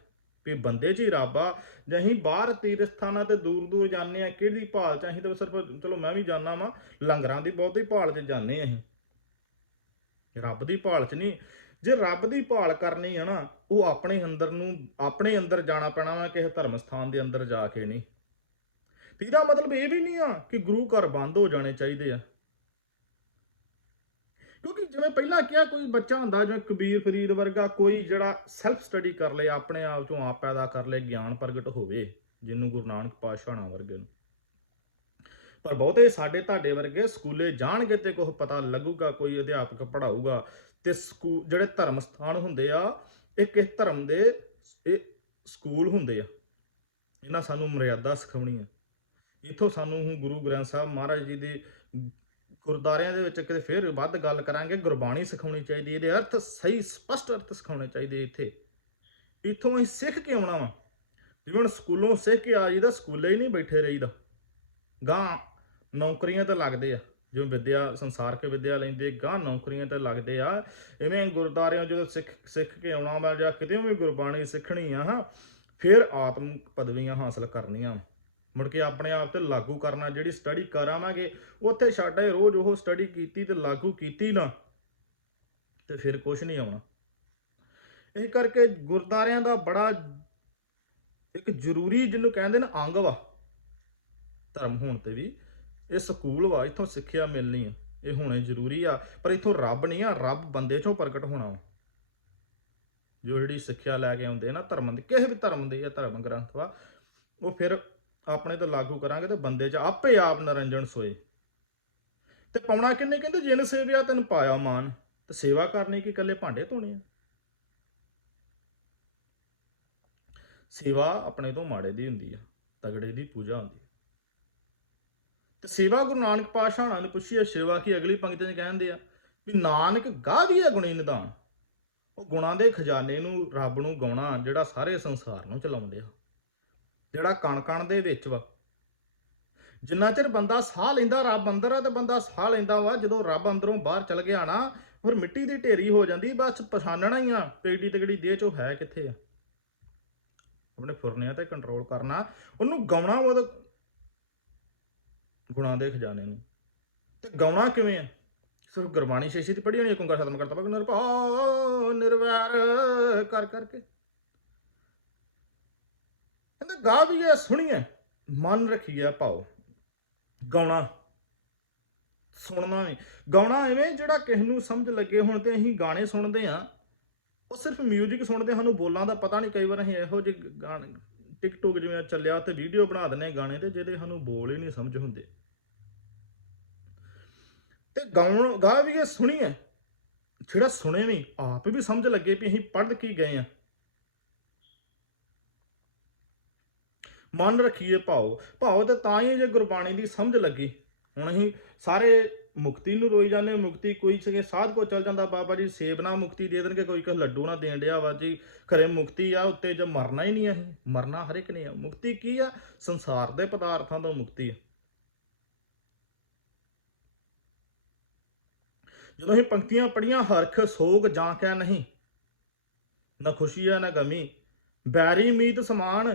ਵੀ ਬੰਦੇ 'ਚ ਹੀ ਰੱਬ ਆ। ਜੇ ਅਸੀਂ ਬਾਹਰ ਤੀਰਥ ਸਥਾਨਾਂ ਤੇ ਦੂਰ ਦੂਰ ਜਾਂਦੇ ਆ, ਕਿਹੜੀ ਭਾਲ 'ਚ? ਅਸੀਂ ਤਾਂ ਸਿਰਫ ਚਲੋ ਮੈਂ ਵੀ ਜਾਣਾ ਵਾ, ਲੰਗਰਾਂ ਦੀ ਬਹੁਤੀ ਭਾਲ 'ਚ ਜਾਂਦੇ ਆ, ਅਸੀਂ ਰੱਬ ਦੀ ਭਾਲ 'ਚ ਨਹੀਂ। ਜੇ ਰੱਬ ਦੀ ਭਾਲ ਕਰਨੀ ਹੈ ਨਾ, ਉਹ ਆਪਣੇ ਅੰਦਰ ਨੂੰ, ਆਪਣੇ ਅੰਦਰ ਜਾਣਾ ਪੈਣਾ ਵਾ, ਕਿਸੇ ਧਰਮ ਸਥਾਨ ਦੇ ਅੰਦਰ ਜਾ ਕੇ ਨਹੀਂ। ਤੇ ਇਹਦਾ ਮਤਲਬ ਇਹ ਵੀ ਨਹੀਂ ਆ ਕਿ ਗੁਰੂ ਘਰ ਬੰਦ ਹੋ ਜਾਣੇ ਚਾਹੀਦੇ ਆ, ਕਿਉਂਕਿ ਜਿਵੇਂ ਪਹਿਲਾਂ ਕਿਹਾ, ਕੋਈ ਬੱਚਾ ਹੁੰਦਾ ਜਿਵੇਂ ਕਬੀਰ ਫਰੀਦ ਵਰਗਾ, ਕੋਈ ਜਿਹੜਾ ਸੈਲਫ ਸਟੱਡੀ ਕਰ ਲੇ, ਆਪਣੇ ਆਪ ਚੋਂ ਆਪ ਪੈਦਾ ਕਰ ਲੇ, ਗਿਆਨ ਪ੍ਰਗਟ ਹੋਵੇ, ਜਿਹਨੂੰ ਗੁਰੂ ਨਾਨਕ ਪਾਤਸ਼ਾਹ ਵਰਗੇ ਨੂੰ। ਪਰ ਬਹੁਤੇ ਸਾਡੇ ਤੁਹਾਡੇ ਵਰਗੇ ਸਕੂਲੇ ਜਾਣਗੇ ਤੇ ਕੁਝ ਪਤਾ ਲੱਗੂਗਾ, ਕੋਈ ਅਧਿਆਪਕ ਪੜ੍ਹਾਊਗਾ। ਤੇ ਸਕੂਲ ਜਿਹੜੇ ਧਰਮ ਸਥਾਨ ਹੁੰਦੇ ਆ, ਇਹ ਕਿਸ ਧਰਮ ਦੇ ਇਹ ਸਕੂਲ ਹੁੰਦੇ ਆ, ਇਹਨਾਂ ਸਾਨੂੰ ਮਰਿਆਦਾ ਸਿਖਾਉਣੀ ਆ। ਇੱਥੋਂ ਸਾਨੂੰ ਹੁਣ ਗੁਰੂ ਗ੍ਰੰਥ ਸਾਹਿਬ ਮਹਾਰਾਜ ਜੀ ਦੇ ਗੁਰਦੁਆਰਿਆਂ ਦੇ ਵਿੱਚ ਕਿਤੇ ਫਿਰ ਵੱਧ ਗੱਲ ਕਰਾਂਗੇ, ਗੁਰਬਾਣੀ ਸਿਖਾਉਣੀ ਚਾਹੀਦੀ, ਇਹਦੇ ਅਰਥ ਸਹੀ ਸਪਸ਼ਟ ਅਰਥ ਸਿਖਾਉਣੇ ਚਾਹੀਦੇ। ਇੱਥੋਂ ਅਸੀਂ ਸਿੱਖ ਕੇ ਆਉਣਾ ਵਾ। ਜਿਵੇਂ ਹੁਣ ਸਕੂਲੋਂ ਸਿੱਖ ਕੇ ਆ ਜਾਈਦਾ, ਸਕੂਲੇ ਹੀ ਨਹੀਂ ਬੈਠੇ ਰਹੀਦਾ, ਗਾਂ ਨੌਕਰੀਆਂ ਤੇ ਲੱਗਦੇ ਆ। ਜਿਵੇਂ ਵਿਦਿਆ ਸੰਸਾਰਕ ਵਿਦਿਆ ਲੈਂਦੇ, ਗਾਂ ਨੌਕਰੀਆਂ ਤੇ ਲੱਗਦੇ ਆ। ਇਵੇਂ ਗੁਰਦੁਆਰਿਆਂ ਜਦੋਂ ਸਿੱਖ ਕੇ ਆਉਣਾ ਵਾ, ਜਾਂ ਕਿਤੇ ਵੀ ਗੁਰਬਾਣੀ ਸਿੱਖਣੀ ਆ, ਫਿਰ ਆਤਮਿਕ ਪਦਵੀਆਂ ਹਾਸਲ ਕਰਨੀਆਂ, ਮੁੜ ਕੇ ਆਪਣੇ ਆਪ ਤੇ ਲਾਗੂ ਕਰਨਾ। ਜਿਹੜੀ ਸਟੱਡੀ ਕਰਾਵਾਂਗੇ ਉੱਥੇ ਸਾਡੇ ਰੋਜ਼ ਉਹ ਸਟੱਡੀ ਕੀਤੀ ਤੇ ਲਾਗੂ ਕੀਤੀ ਨਾ, ਤੇ ਫਿਰ ਕੁਛ ਨਹੀਂ ਆਉਣਾ। ਇਸ ਕਰਕੇ ਗੁਰਦੁਆਰਿਆਂ ਦਾ ਬੜਾ ਇੱਕ ਜ਼ਰੂਰੀ, ਜਿਹਨੂੰ ਕਹਿੰਦੇ ਨਾ ਅੰਗ ਵਾ ਧਰਮ ਹੋਣ ਤੇ ਵੀ, ਇਹ ਸਕੂਲ ਵਾ, ਇੱਥੋਂ ਸਿੱਖਿਆ ਮਿਲਣੀ ਆ, ਇਹ ਹੋਣੇ ਜ਼ਰੂਰੀ ਆ। ਪਰ ਇੱਥੋਂ ਰੱਬ ਨਹੀਂ ਆ, ਰੱਬ ਬੰਦੇ ਚੋਂ ਪ੍ਰਗਟ ਹੋਣਾ ਵਾ। ਜੋ ਜਿਹੜੀ ਸਿੱਖਿਆ ਲੈ ਕੇ ਆਉਂਦੇ ਨਾ ਧਰਮ ਦੇ, ਕਿਸੇ ਵੀ ਧਰਮ ਦੇ, ਜਾਂ ਧਰਮ ਗ੍ਰੰਥ ਵਾ, ਉਹ ਫਿਰ ਆਪਣੇ ਤੋਂ ਲਾਗੂ ਕਰਾਂਗੇ ਤੇ ਬੰਦੇ 'ਚ ਆਪੇ ਆਪ ਨਰਿੰਜਣ ਸੋਏ। ਤੇ ਪਾਉਣਾ ਕਿੰਨੇ? ਕਹਿੰਦੇ ਜਿਨ ਸੇਵਿਆ ਤੈਨੂੰ ਪਾਇਆ ਮਾਨ। ਤੇ ਸੇਵਾ ਕਰਨੀ ਕਿ ਇਕੱਲੇ ਭਾਂਡੇ ਧੋਣੇ ਆ? ਸੇਵਾ ਆਪਣੇ ਤੋਂ ਮਾੜੇ ਦੀ ਹੁੰਦੀ ਆ, ਤਗੜੇ ਦੀ ਪੂਜਾ ਹੁੰਦੀ। ਤੇ ਸੇਵਾ ਗੁਰੂ ਨਾਨਕ ਪਾਤਸ਼ਾਹ ਨੇ ਪੁੱਛੀ ਹੈ, ਸੇਵਾ ਕੀ? ਅਗਲੀ ਪੰਕਤੀ 'ਚ ਕਹਿੰਦੇ ਆ ਵੀ ਨਾਨਕ ਗਾਵੀਐ ਗੁਣੀ ਨਿਧਾਨ। ਉਹ ਗੁਣਾਂ ਦੇ ਖਜ਼ਾਨੇ ਨੂੰ, ਰੱਬ ਨੂੰ ਗਾਉਣਾ, ਜਿਹੜਾ ਸਾਰੇ ਸੰਸਾਰ ਨੂੰ ਚਲਾਉਂਦੇ ਆ, ਜਿਹੜਾ ਕਣ ਕਣ ਦੇ ਵਿੱਚ ਵਾ। ਜਿੰਨਾ ਚਿਰ ਬੰਦਾ ਸਾਹ ਲੈਂਦਾ, ਰੱਬ ਅੰਦਰ ਆ, ਤੇ ਬੰਦਾ ਸਾਹ ਲੈਂਦਾ ਵਾ। ਜਦੋਂ ਰੱਬ ਅੰਦਰੋਂ ਬਾਹਰ ਚਲ ਗਿਆ ਨਾ, ਫਿਰ ਮਿੱਟੀ ਦੀ ਢੇਰੀ ਹੋ ਜਾਂਦੀ, ਬਸ ਪਛਾਣਨਾ ਹੀ ਆ ਪੇਡੀ ਤਗੜੀ ਦੇਹ ਚੋਂ ਹੈ ਕਿੱਥੇ ਆ। ਆਪਣੇ ਫੁਰਨਿਆਂ ਤੇ ਕੰਟਰੋਲ ਕਰਨਾ, ਉਹਨੂੰ ਗਾਉਣਾ, ਉਹ ਗੁਣਾਂ ਦੇ ਖਜ਼ਾਨੇ ਨੂੰ। ਤੇ ਗਾਉਣਾ ਕਿਵੇਂ ਆ? ਸਿਰਫ ਗੁਰਬਾਣੀ ਸ਼ੇਸ਼ੀ ਦੀ ਪੜ੍ਹੀ ਹੋਣੀ, ਓੰਕਾਰ ਖਤਮ ਕਰਤਾ ਵਾ, ਨਿਰਭਉ ਨਿਰਵੈਰ ਕਰ ਕਰਕੇ। ਕਹਿੰਦੇ ਗਾ ਵੀ ਹੈ, ਸੁਣੀਏ, ਮਨ ਰੱਖੀਏ ਭਾਉ। ਗਾਉਣਾ, ਸੁਣਨਾ ਵੀ। ਗਾਉਣਾ ਐਵੇਂ ਜਿਹੜਾ ਕਿਸੇ ਨੂੰ ਸਮਝ ਲੱਗੇ। ਹੁਣ ਤੇ ਅਸੀਂ ਗਾਣੇ ਸੁਣਦੇ ਆ, ਉਹ ਸਿਰਫ ਮਿਊਜ਼ਿਕ ਸੁਣਦੇ, ਸਾਨੂੰ ਬੋਲਾਂ ਦਾ ਪਤਾ ਨਹੀਂ। ਕਈ ਵਾਰ ਅਸੀਂ ਇਹੋ ਜਿਹੇ ਗਾਣੇ, ਟਿਕਟੋਕ ਜਿਵੇਂ ਚੱਲਿਆ, ਤੇ ਵੀਡੀਓ ਬਣਾ ਦਿੰਦੇ ਗਾਣੇ ਤੇ, ਜਿਹਦੇ ਸਾਨੂੰ ਬੋਲ ਹੀ ਨਹੀਂ ਸਮਝ ਹੁੰਦੇ। ਤੇ ਗਾ ਵੀ ਇਹ ਸੁਣੀਏ, ਜਿਹੜਾ ਸੁਣੇ ਵੀ ਆਪ ਵੀ ਸਮਝ ਲੱਗੇ ਵੀ ਅਸੀਂ ਪੜ੍ਹ ਕੀ ਗਏ ਆ। ਮਨ ਰੱਖੀਏ ਭਾਉ। ਭਾਉ ਤੇ ਤਾਂ ਹੀ ਜੇ ਗੁਰਬਾਣੀ ਦੀ ਸਮਝ ਲੱਗੀ। ਹੁਣ ਅਸੀਂ ਸਾਰੇ ਮੁਕਤੀ ਨੂੰ ਰੋਈ ਜਾਂਦੇ, ਮੁਕਤੀ ਕੋਈ ਸਕੇ ਸਾਧ ਕੋ ਚੱਲ ਜਾਂਦਾ, ਬਾਬਾ ਜੀ ਸੇਬ ਨਾ ਮੁਕਤੀ ਦੇ ਦੇਣਗੇ, ਕੋਈ ਕਿਸ ਲੱਡੂ ਨਾ ਦੇਣ ਡਿਆ ਵਾ ਜੀ। ਖਰੇ ਮੁਕਤੀ ਆ ਉੱਤੇ, ਜੇ ਮਰਨਾ ਹੀ ਨਹੀਂ, ਅਸੀਂ ਮਰਨਾ ਹਰ ਇੱਕ ਨੇ ਆ। ਮੁਕਤੀ ਕੀ ਆ? ਸੰਸਾਰ ਦੇ ਪਦਾਰਥਾਂ ਤੋਂ ਮੁਕਤੀ ਆ। ਜਦੋਂ ਅਸੀਂ ਪੰਕਤੀਆਂ ਪੜ੍ਹੀਆਂ, ਹਰਖ ਸੋਗ ਜਾਂ ਕਹਿ ਨਹੀਂ, ਨਾ ਖੁਸ਼ੀ ਆ ਨਾ ਗਮੀ, ਬੈਰੀ ਮੀਤ ਸਮਾਨ।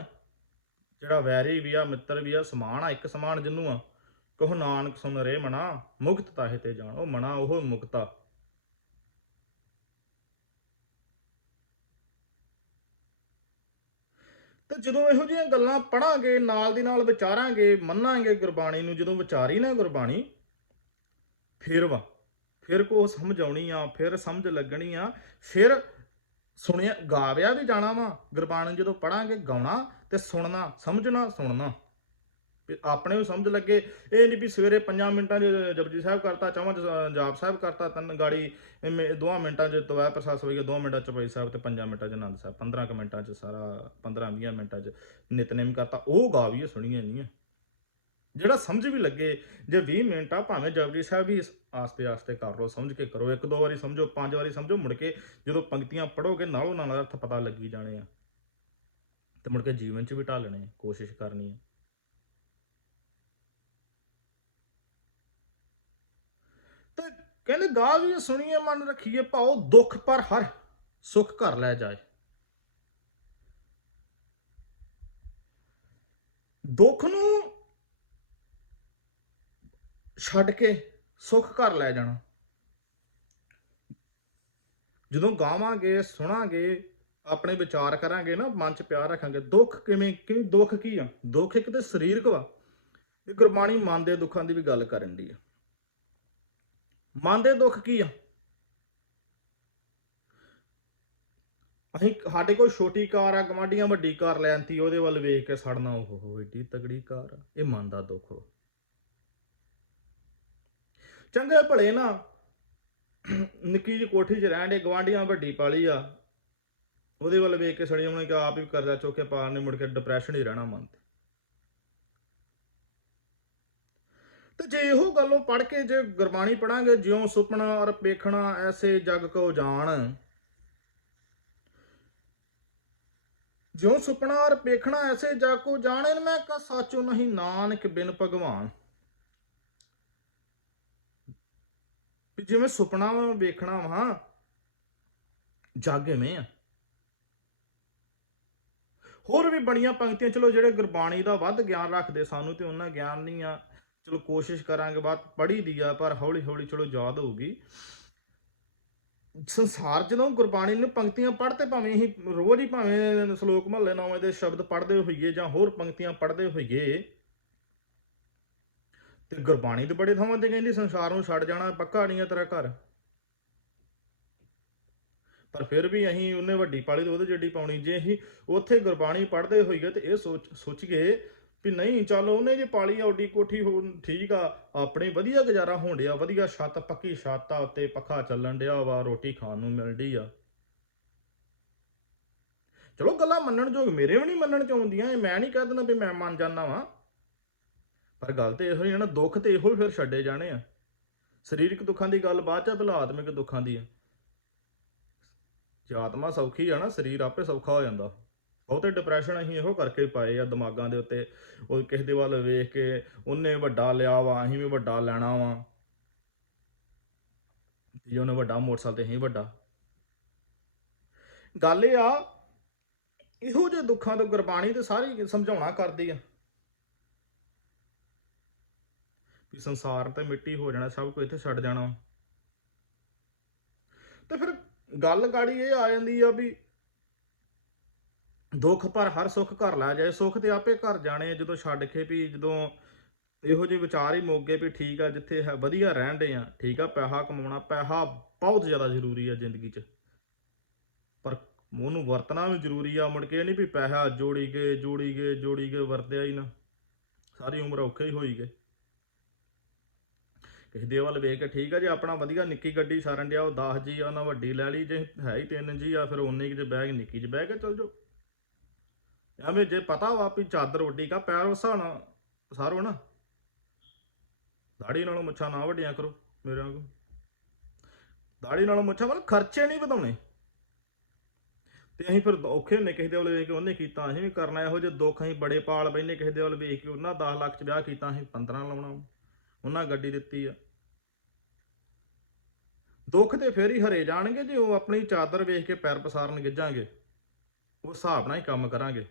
ਜਿਹੜਾ ਵੈਰੀ ਵੀ ਆ, ਮਿੱਤਰ ਵੀ ਆ, ਸਮਾਨ ਆ, ਇੱਕ ਸਮਾਨ ਜਿਹਨੂੰ ਆ। ਕਹੋ ਨਾਨਕ ਸੁਣ ਰੇ ਮਨਾ, ਮੁਕਤ ਤਾਹੇ ਤੇ ਜਾਣ। ਉਹ ਮਨਾ ਉਹ ਮੁਕਤਾ। ਤੇ ਜਦੋਂ ਇਹੋ ਜਿਹੀਆਂ ਗੱਲਾਂ ਪੜਾਂਗੇ, ਨਾਲ ਦੀ ਨਾਲ ਵਿਚਾਰਾਂਗੇ, ਮੰਨਾਂਗੇ ਗੁਰਬਾਣੀ ਨੂੰ, ਜਦੋਂ ਵਿਚਾਰੀ ਨਾ ਗੁਰਬਾਣੀ, ਫਿਰ ਵਾ, ਫਿਰ ਕੋ ਸਮਝ ਆਉਣੀ ਆ, ਫਿਰ ਸਮਝ ਲੱਗਣੀ ਆ, ਫਿਰ ਸੁਣਿਆ ਗਾਵਿਆ ਵੀ ਜਾਣਾ ਵਾ। ਗੁਰਬਾਣੀ ਜਦੋਂ ਪੜਾਂਗੇ, ਗਾਉਣਾ ਤੇ ਸੁਣਨਾ, ਸਮਝਣਾ, ਸੁਣਨਾ, ਆਪਣੇ ਨੂੰ ਸਮਝ ਲੱਗੇ। ਇਹ ਨਹੀਂ ਵੀ ਸਵੇਰੇ 5 ਮਿੰਟਾਂ 'ਚ ਜਪਜੀ ਸਾਹਿਬ ਕਰਤਾ, 4 ਜਾਪ ਸਾਹਿਬ ਕਰਤਾ, 3 ਗਾੜੀ 2 ਮਿੰਟਾਂ 'ਚ ਤਵੈ ਪ੍ਰਸਾਦ ਹੋਈਆ, 2 ਮਿੰਟਾਂ 'ਚ ਚੌਪਈ ਸਾਹਿਬ, ਤੇ 5 ਮਿੰਟਾਂ 'ਚ ਆਨੰਦ ਸਾਹਿਬ, 15 ਮਿੰਟਾਂ 'ਚ ਸਾਰਾ, 15-20 ਮਿੰਟਾਂ 'ਚ ਨਿਤਨੇਮ ਕਰਤਾ। ਉਹ ਗਾ ਵੀ ਸੁਣੀਆਂ ਨਹੀਂ ਆ। ਜਿਹੜਾ ਸਮਝ ਵੀ ਲੱਗੇ। ਜੇ 20 ਮਿੰਟ ਆ ਭਾਵੇਂ ਜਪਜੀ ਸਾਹਿਬ ਵੀ ਆਸਤੇ ਆਸਤੇ ਕਰ ਲਓ, ਸਮਝ ਕੇ ਕਰੋ। 1-2 ਵਾਰੀ ਸਮਝੋ, 5 ਵਾਰੀ ਸਮਝੋ, ਮੁੜ ਕੇ ਜਦੋਂ ਪੰਕਤੀਆਂ ਪੜ੍ਹੋਗੇ ਨਾਲੋਂ ਨਾਲ ਅਰਥ ਪਤਾ ਲੱਗੀ ਜਾਣੇ ਆ, ਤੇ ਮੁੜ ਕੇ ਜੀਵਨ 'ਚ ਵੀ ਢਾਲਣੇ, ਕੋਸ਼ਿਸ਼ ਕਰਨੀ ਹੈ। ਤੇ ਕਹਿੰਦੇ ਗਾ ਵੀ ਸੁਣੀਏ ਮਨ ਰੱਖੀਏ ਭਾਓ, ਦੁੱਖ ਪਰ ਹਰ ਸੁੱਖ ਘਰ ਲੈ ਜਾਏ। ਦੁੱਖ ਨੂੰ ਛੱਡ ਕੇ ਸੁੱਖ ਘਰ ਲੈ ਜਾਣਾ। ਜਦੋਂ ਗਾਵਾਂਗੇ, ਸੁਣਾਂਗੇ, ਆਪਣੇ ਵਿਚਾਰ ਕਰਾਂਗੇ ਨਾ, ਮਨ 'ਚ ਪਿਆਰ ਰੱਖਾਂਗੇ। ਦੁੱਖ ਕਿਵੇਂ ਦੁੱਖ ਕੀ ਆ? ਦੁੱਖ ਇੱਕ ਤੇ ਸਰੀਰਕ ਵਾ। ਇਹ ਗੁਰਬਾਣੀ ਮਨ ਦੇ ਦੁੱਖਾਂ ਦੀ ਵੀ ਗੱਲ ਕਰਨ ਦੀ ਆ। ਮਨ ਦੇ ਦੁੱਖ ਕੀ ਆ? ਅਸੀਂ ਸਾਡੇ ਕੋਲ ਛੋਟੀ ਕਾਰ ਆ, ਗਵਾਂਢੀਆਂ ਵੱਡੀ ਕਾਰ ਲੈ ਆਂਤੀ, ਉਹਦੇ ਵੱਲ ਵੇਖ ਕੇ ਸੜਨਾ, ਉਹ ਏਡੀ ਤਗੜੀ ਕਾਰ ਆ। ਇਹ ਮਨ ਦਾ ਦੁੱਖ ਵਾ। ਚੰਗੇ ਭਲੇ ਨਾ ਨਿੱਕੀ ਜਿਹੀ ਕੋਠੀ 'ਚ ਰਹਿਣ ਦੇ, ਗਵਾਂਢੀਆਂ ਵੱਡੀ ਪਾਲੀ ਆ, ਉਹਦੇ ਵੱਲ ਵੇਖ ਕੇ ਸੜੀ ਉਹਨੇ ਕਿ ਆਪ ਹੀ ਕਰਜ਼ਾ ਚੁੱਕ ਕੇ ਪਾਲਣੇ, ਮੁੜ ਕੇ ਡਿਪਰੈਸ਼ਨ ਹੀ ਰਹਿਣਾ ਮਨ ਤੇ। ਜੇ ਇਹੋ ਗੱਲੋਂ ਪੜ੍ਹ ਕੇ ਜੇ ਗੁਰਬਾਣੀ ਪੜਾਂਗੇ, ਜਿਉਂ ਸੁਪਨਾ ਔਰ ਵੇਖਣਾ ਐਸੇ ਜਗ ਕੋ ਜਾਣ, ਜਿਉਂ ਸੁਪਨਾ ਔਰ ਵੇਖਣਾ ਐਸੇ ਜਗ ਕੋ ਜਾਣੇ, ਮੈਂ ਕਾ ਸਾਚੋ ਨਹੀਂ ਨਾਨਕ ਬਿਨ ਭਗਵਾਨ। ਜਿਵੇਂ ਸੁਪਨਾ ਵਾ ਵੇਖਣਾ ਵਾ, ਜਗ ਇਵੇਂ ਆ। ਹੋਰ ਵੀ ਬੜੀਆਂ ਪੰਕਤੀਆਂ, ਚਲੋ ਜਿਹੜੇ ਗੁਰਬਾਣੀ ਦਾ ਵੱਧ ਗਿਆਨ ਰੱਖਦੇ, ਸਾਨੂੰ ਤੇ ਉਹਨਾਂ ਗਿਆਨ ਨਹੀਂ ਆ, ਚਲੋ ਕੋਸ਼ਿਸ਼ ਕਰਾਂਗੇ, ਬਾਤ ਪੜ੍ਹੀ ਦੀ ਆ, ਪਰ ਹੌਲੀ ਹੌਲੀ ਚਲੋ ਯਾਦ ਹੋਊਗੀ। ਸੰਸਾਰ ਜਦੋਂ ਗੁਰਬਾਣੀ ਨੂੰ ਪੰਕਤੀਆਂ ਪੜ੍ਹਦੇ, ਭਾਵੇਂ ਅਸੀਂ ਰੋਜ਼ ਹੀ ਭਾਵੇਂ ਸ਼ਲੋਕ ਮਹੱਲੇ 9 ਦੇ ਸ਼ਬਦ ਪੜ੍ਹਦੇ ਹੋਈਏ ਜਾਂ ਹੋਰ ਪੰਕਤੀਆਂ ਪੜ੍ਹਦੇ ਹੋਈਏ, ਤੇ ਗੁਰਬਾਣੀ ਦੇ ਬੜੇ ਥਾਵਾਂ ਤੇ ਕਹਿੰਦੀ ਸੰਸਾਰ ਨੂੰ ਛੱਡ ਜਾਣਾ ਪੱਕਾ ਨਹੀਂ ਹੈ ਤੇਰਾ ਘਰ। ਪਰ ਫਿਰ ਵੀ ਅਸੀਂ ਉਹਨੇ ਵੱਡੀ ਪਾਲੀ ਤੇ ਉਹਦੇ ਜਿਹੜੀ ਪਾਉਣੀ। ਜੇ ਅਸੀਂ ਉੱਥੇ ਗੁਰਬਾਣੀ ਪੜ੍ਹਦੇ ਹੋਈਏ ਤੇ ਇਹ ਸੋਚੀਏ ਵੀ ਨਹੀਂ, ਚੱਲ ਉਹਨੇ ਜੇ ਪਾਲੀ ਆ ਓਡੀ ਕੋਠੀ, ਹੋ ਠੀਕ ਆ, ਆਪਣੇ ਵਧੀਆ ਗੁਜ਼ਾਰਾ ਹੋਣ ਡਿਆ, ਵਧੀਆ ਛੱਤ, ਪੱਕੀ ਛੱਤ ਆ, ਉੱਤੇ ਪੱਖਾ ਚੱਲਣ ਡਿਆ ਵਾ, ਰੋਟੀ ਖਾਣ ਨੂੰ ਮਿਲ ਡਈ ਆ। ਚਲੋ ਗੱਲਾਂ ਮੰਨਣ ਯੋਗ, ਮੇਰੇ ਵੀ ਨਹੀਂ ਮੰਨਣ ਚ ਆਉਂਦੀਆਂ, ਮੈਂ ਨਹੀਂ ਕਹਿ ਦਿੰਦਾ ਵੀ ਮੈਂ ਮੰਨ ਜਾਂਦਾ ਵਾਂ, ਪਰ ਗੱਲ ਤੇ ਇਹੋ ਹੀ ਹੈ ਨਾ, ਦੁੱਖ ਤੇ ਇਹੋ ਹੀ ਫਿਰ ਛੱਡੇ ਜਾਣੇ ਆ। ਸਰੀਰਕ ਦੁੱਖਾਂ ਦੀ ਗੱਲ ਬਾਅਦ ਚ, ਪਹਿਲਾਂ ਆਤਮਿਕ ਦੁੱਖਾਂ ਦੀ ਆ। ਜੇ ਆਤਮਾ ਸੌਖੀ ਆ ਨਾ, ਸਰੀਰ ਆਪੇ ਸੌਖਾ ਹੋ ਜਾਂਦਾ। ਬਹੁਤੇ ਡਿਪਰੈਸ਼ਨ ਅਸੀਂ ਇਹੋ ਕਰਕੇ ਪਾਏ ਆ ਦਿਮਾਗਾਂ ਦੇ ਉੱਤੇ, ਉਹ ਕਿਸੇ ਦੇ ਵੱਲ ਵੇਖ ਕੇ ਉਹਨੇ ਵੱਡਾ ਲਿਆ ਵਾ, ਅਸੀਂ ਵੀ ਵੱਡਾ ਲੈਣਾ ਵਾ, ਜੇ ਉਹਨੇ ਵੱਡਾ ਮੋਟਰਸਾਈਕਲ ਤੇ ਅਸੀਂ ਵੱਡਾ। ਗੱਲ ਇਹ ਆ, ਇਹੋ ਜਿਹੇ ਦੁੱਖਾਂ ਤੋਂ ਗੁਰਬਾਣੀ ਤੇ ਸਾਰੀ ਸਮਝਾਉਣਾ ਕਰਦੀ ਆ ਵੀ ਸੰਸਾਰ ਤੇ ਮਿੱਟੀ ਹੋ ਜਾਣਾ, ਸਭ ਕੁਝ ਇੱਥੇ ਛੱਡ ਜਾਣਾ। ਤੇ ਫਿਰ ਗੱਲ ਗਾੜੀ ਇਹ ਆ ਜਾਂਦੀ ਆ ਵੀ ਦੁੱਖ ਪਰ ਹਰ ਸੁੱਖ ਘਰ ਲੈ ਜਾਏ। ਸੁੱਖ ਤੇ ਆਪੇ ਘਰ ਜਾਣੇ ਜਦੋਂ ਛੱਡ ਕੇ, ਵੀ ਜਦੋਂ ਇਹੋ ਜਿਹੇ ਵਿਚਾਰ ਹੀ ਮੁੱਕ ਗਏ ਵੀ ਠੀਕ ਆ, ਜਿੱਥੇ ਹੈ ਵਧੀਆ ਰਹਿਣ ਦੇ ਆ, ਠੀਕ ਆ, ਪੈਸਾ ਕਮਾਉਣਾ, ਪੈਸਾ ਬਹੁਤ ਜ਼ਿਆਦਾ ਜ਼ਰੂਰੀ ਆ ਜ਼ਿੰਦਗੀ 'ਚ, ਪਰ ਉਹਨੂੰ ਵਰਤਣਾ ਵੀ ਜ਼ਰੂਰੀ ਆ। ਮੁੜ ਕੇ ਨਹੀਂ ਵੀ ਪੈਸਾ ਜੋੜੀ ਗਏ ਵਰਤਿਆ ਹੀ ਨਾ, ਸਾਰੀ ਉਮਰ ਔਖੇ ਹੀ ਹੋਈ ਗਏ। ਕਿਸੇ ਦੇ ਵੱਲ ਵੇਖ ਕੇ ਠੀਕ ਆ, ਜੇ ਆਪਣਾ ਵਧੀਆ ਨਿੱਕੀ ਗੱਡੀ ਸਾਰਨ ਡਿਆ, ਉਹ 10 ਜੀ ਆ, ਉਹਨਾਂ ਵੱਡੀ ਲੈ ਲਈ, ਜੇ ਹੈ ਹੀ 3 ਜੀ ਆ, ਫਿਰ ਉਨੀ ਕੁ 'ਚ ਬਹਿ ਕੇ ਨਿੱਕੀ 'ਚ ਬਹਿ ਕੇ ਚੱਲ ਜਾਓ। ਐਵੇਂ ਜੇ ਪਤਾ ਵਾ ਵੀ ਚਾਦਰ ਵੱਡੀ ਕਾ, ਪੈਰ ਉਸ ਹਿਸਾਬ ਨਾਲ ਪਸਾਰੋ ਨਾ, ਦਾੜੀ ਨਾਲੋਂ ਮੁੱਛਾਂ ਨਾ ਵੱਡੀਆਂ ਕਰੋ ਮੇਰੇ ਵਾਂਗੂ। ਦਾੜੀ ਨਾਲੋਂ ਮੁੱਛਾਂ ਮਤਲਬ ਖਰਚੇ ਨਹੀਂ ਵਧਾਉਣੇ। ਤੇ ਅਸੀਂ ਫਿਰ ਔਖੇ ਹੁੰਦੇ ਕਿਸੇ ਦੇ ਵੱਲ ਵੇਖ ਕੇ, ਉਹਨੇ ਕੀਤਾ ਅਸੀਂ ਵੀ ਕਰਨਾ। ਇਹੋ ਜਿਹੇ ਦੁੱਖ ਅਸੀਂ ਬੜੇ ਪਾਲ ਬੈਠੇ ਕਿਸੇ ਦੇ ਵੱਲ ਵੇਖ ਕੇ, ਉਹਨਾਂ 10 ਲੱਖ 'ਚ ਵਿਆਹ ਕੀਤਾ, ਅਸੀਂ 15 ਲਾਉਣਾ, ਉਹਨਾਂ ਗੱਡੀ ਦਿੱਤੀ ਆ। ਦੁੱਖ ਤੇ ਫਿਰ ਹੀ ਹਰੇ ਜਾਣਗੇ ਜੇ ਉਹ ਆਪਣੀ ਚਾਦਰ ਵੇਖ ਕੇ ਪੈਰ ਪਸਾਰਨ ਗਿੱਜਾਂਗੇ, ਉਸ ਹਿਸਾਬ ਨਾਲ ਹੀ ਕੰਮ ਕਰਾਂਗੇ।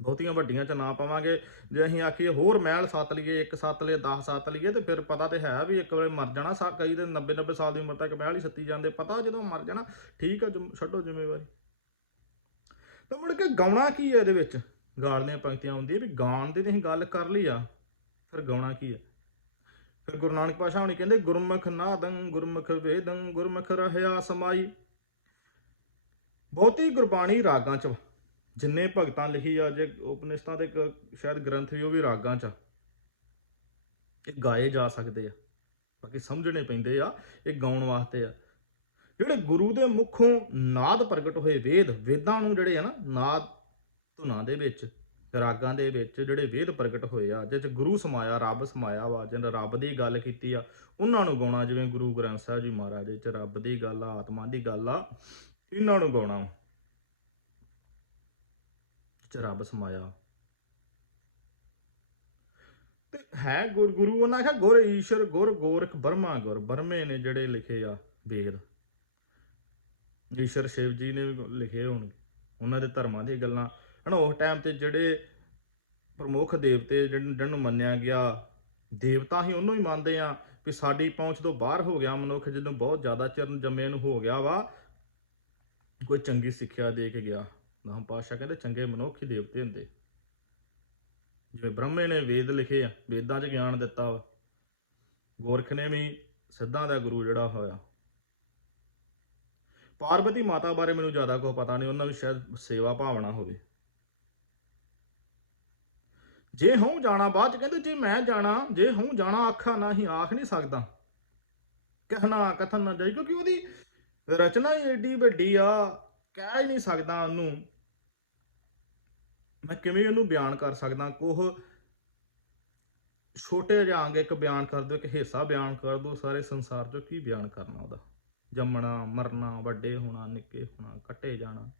ਬਹੁਤੀਆਂ ਵੱਡੀਆਂ 'ਚ ਨਾ ਪਾਵਾਂਗੇ। ਜੇ ਅਸੀਂ ਆਖੀਏ ਹੋਰ ਮਹਿਲ ਸੱਤ ਲਈਏ, 1 ਸੱਤ ਲਈਏ, 10 ਸੱਤ ਲਈਏ, ਤੇ ਫਿਰ ਪਤਾ ਤੇ ਹੈ ਵੀ ਇੱਕ ਵਾਰ ਮਰ ਜਾਣਾ। ਕਈ ਦੇ 90 ਸਾਲ ਦੀ ਉਮਰ ਤੱਕ ਮਹਿਲ ਹੀ ਸੱਤੀ ਜਾਂਦੇ, ਪਤਾ ਜਦੋਂ ਮਰ ਜਾਣਾ। ਠੀਕ ਆ, ਛੱਡੋ ਜ਼ਿੰਮੇਵਾਰੀ। ਤਾਂ ਮੁੜ ਕੇ ਗਾਉਣਾ ਕੀ ਹੈ? ਇਹਦੇ ਵਿੱਚ ਗਾਲ ਦੀਆਂ ਪੰਕਤੀਆਂ ਹੁੰਦੀਆਂ ਵੀ ਗਾਣ ਦੀ ਤੇ ਅਸੀਂ ਗੱਲ ਕਰ ਲਈ ਆ, ਫਿਰ ਗਾਉਣਾ ਕੀ ਹੈ? ਫਿਰ ਗੁਰੂ ਨਾਨਕ ਪਾਤਸ਼ਾਹ ਹੁਣੀ ਕਹਿੰਦੇ, ਗੁਰਮੁਖ ਨਾਦੰ ਗੁਰਮੁਖ ਵੇਦੰ ਗੁਰਮੁਖ ਰਹਿਆ ਸਮਾਈ। ਬਹੁਤੀ ਗੁਰਬਾਣੀ ਰਾਗਾਂ 'ਚ, ਜਿੰਨੇ ਭਗਤਾਂ ਲਿਖੀ ਆ, ਜੇ ਉਪਨਿਸ਼ਦਾਂ ਦੇ ਇੱਕ ਸ਼ਾਇਦ ਗ੍ਰੰਥ ਵੀ, ਉਹ ਵੀ ਰਾਗਾਂ 'ਚ ਆ। ਇਹ ਗਾਏ ਜਾ ਸਕਦੇ ਆ, ਬਾਕੀ ਸਮਝਣੇ ਪੈਂਦੇ ਆ, ਇਹ ਗਾਉਣ ਵਾਸਤੇ ਆ। ਜਿਹੜੇ ਗੁਰੂ ਦੇ ਮੁੱਖੋਂ ਨਾਦ ਪ੍ਰਗਟ ਹੋਏ, ਵੇਦਾਂ ਨੂੰ ਜਿਹੜੇ ਆ ਨਾ, ਨਾਦ ਧੁਨਾਂ ਦੇ ਵਿੱਚ ਰਾਗਾਂ ਦੇ ਵਿੱਚ ਜਿਹੜੇ ਵੇਦ ਪ੍ਰਗਟ ਹੋਏ ਆ, ਜਿਹ 'ਚ ਗੁਰੂ ਸਮਾਇਆ, ਰੱਬ ਸਮਾਇਆ ਵਾ, ਜਿਹਨੇ ਰੱਬ ਦੀ ਗੱਲ ਕੀਤੀ ਆ ਉਹਨਾਂ ਨੂੰ ਗਾਉਣਾ। ਜਿਵੇਂ ਗੁਰੂ ਗ੍ਰੰਥ ਸਾਹਿਬ ਜੀ ਮਹਾਰਾਜ 'ਚ ਰੱਬ ਦੀ ਗੱਲ ਆ, ਆਤਮਾ ਦੀ ਗੱਲ ਆ, ਇਹਨਾਂ ਨੂੰ ਗਾਉਣਾ, 'ਚ ਰੱਬ ਸਮਾਇਆ। ਤੇ ਹੈ ਗੁਰੂ ਉਹਨਾਂ ਆਖਿਆ ਗੁਰ ਈਸ਼ਰ ਗੁਰ ਗੋਰਖ ਬਰਮਾ ਗੁਰ। ਬਰਮੇ ਨੇ ਜਿਹੜੇ ਲਿਖੇ ਆ ਵੇਦ, ਈਸ਼ਰ ਸ਼ਿਵ ਜੀ ਨੇ ਵੀ ਲਿਖੇ ਹੋਣਗੇ, ਉਹਨਾਂ ਦੇ ਧਰਮਾਂ ਦੀਆਂ ਗੱਲਾਂ ਹਨ। ਉਸ ਟਾਈਮ ਤੇ ਜਿਹੜੇ ਪ੍ਰਮੁੱਖ ਦੇਵਤੇ ਜਿਹਨਾਂ ਨੂੰ ਮੰਨਿਆ ਗਿਆ, ਦੇਵਤਾ ਹੀ ਉਹਨੂੰ ਹੀ ਮੰਨਦੇ ਆ ਵੀ ਸਾਡੀ ਪਹੁੰਚ ਤੋਂ ਬਾਹਰ ਹੋ ਗਿਆ ਮਨੁੱਖ, ਜਿਹਨੂੰ ਬਹੁਤ ਜ਼ਿਆਦਾ ਚਿਰ ਜੰਮੇ ਨੂੰ ਹੋ ਗਿਆ ਵਾ, ਕੋਈ ਚੰਗੀ ਸਿੱਖਿਆ ਦੇ ਕੇ ਗਿਆ। ਦਸਮ ਪਾਤਸ਼ਾਹ ਕਹਿੰਦੇ ਚੰਗੇ ਮਨੁੱਖ ਹੀ ਦੇਵਤੇ ਹੁੰਦੇ। ਜਿਵੇਂ ਬ੍ਰਹਮੇ ਨੇ ਵੇਦ ਲਿਖੇ ਆ, ਵੇਦਾਂ 'ਚ ਗਿਆਨ ਦਿੱਤਾ ਵਾ, ਗੋਰਖ ਨੇ ਵੀ ਸਿੱਧਾਂ ਦਾ ਗੁਰੂ ਜਿਹੜਾ ਹੋਇਆ। ਪਾਰਵਤੀ ਮਾਤਾ ਬਾਰੇ ਮੈਨੂੰ ਜ਼ਿਆਦਾ ਕੁਝ ਪਤਾ ਨਹੀਂ, ਉਹਨਾਂ ਵੀ ਸ਼ਾਇਦ ਸੇਵਾ ਭਾਵਨਾ ਹੋਵੇ। ਜੇ ਹੂੰ ਜਾਣਾ, ਬਾਅਦ 'ਚ ਕਹਿੰਦੇ ਜੇ ਮੈਂ ਜਾਣਾ, ਜੇ ਹੂੰ ਜਾਣਾ ਆਖਾ ਨਾ ਹੀ, ਆਖ ਨਹੀਂ ਸਕਦਾ, ਕਹਿਣਾ ਕਥਨ ਨਾ ਜਾਈ, ਕਿਉਂਕਿ ਉਹਦੀ ਰਚਨਾ ਹੀ ਏਡੀ ਵੱਡੀ ਆ, ਕਹਿ ਹੀ ਨਹੀਂ ਸਕਦਾ ਉਹਨੂੰ, ਮੈਂ ਕਿਵੇਂ ਉਹਨੂੰ ਬਿਆਨ ਕਰ ਸਕਦਾ। ਕੋਹ ਛੋਟੇ ਜਿਹਾ ਅੰਗ ਇੱਕ ਬਿਆਨ ਕਰ ਦਿਓ, ਇੱਕ ਹਿੱਸਾ ਬਿਆਨ ਕਰ ਦਿਓ, ਸਾਰੇ ਸੰਸਾਰ 'ਚੋਂ ਕੀ ਬਿਆਨ ਕਰਨਾ ਉਹਦਾ। ਜੰਮਣਾ, ਮਰਨਾ, ਵੱਡੇ ਹੋਣਾ, ਨਿੱਕੇ ਹੋਣਾ, ਕੱਟੇ ਜਾਣਾ।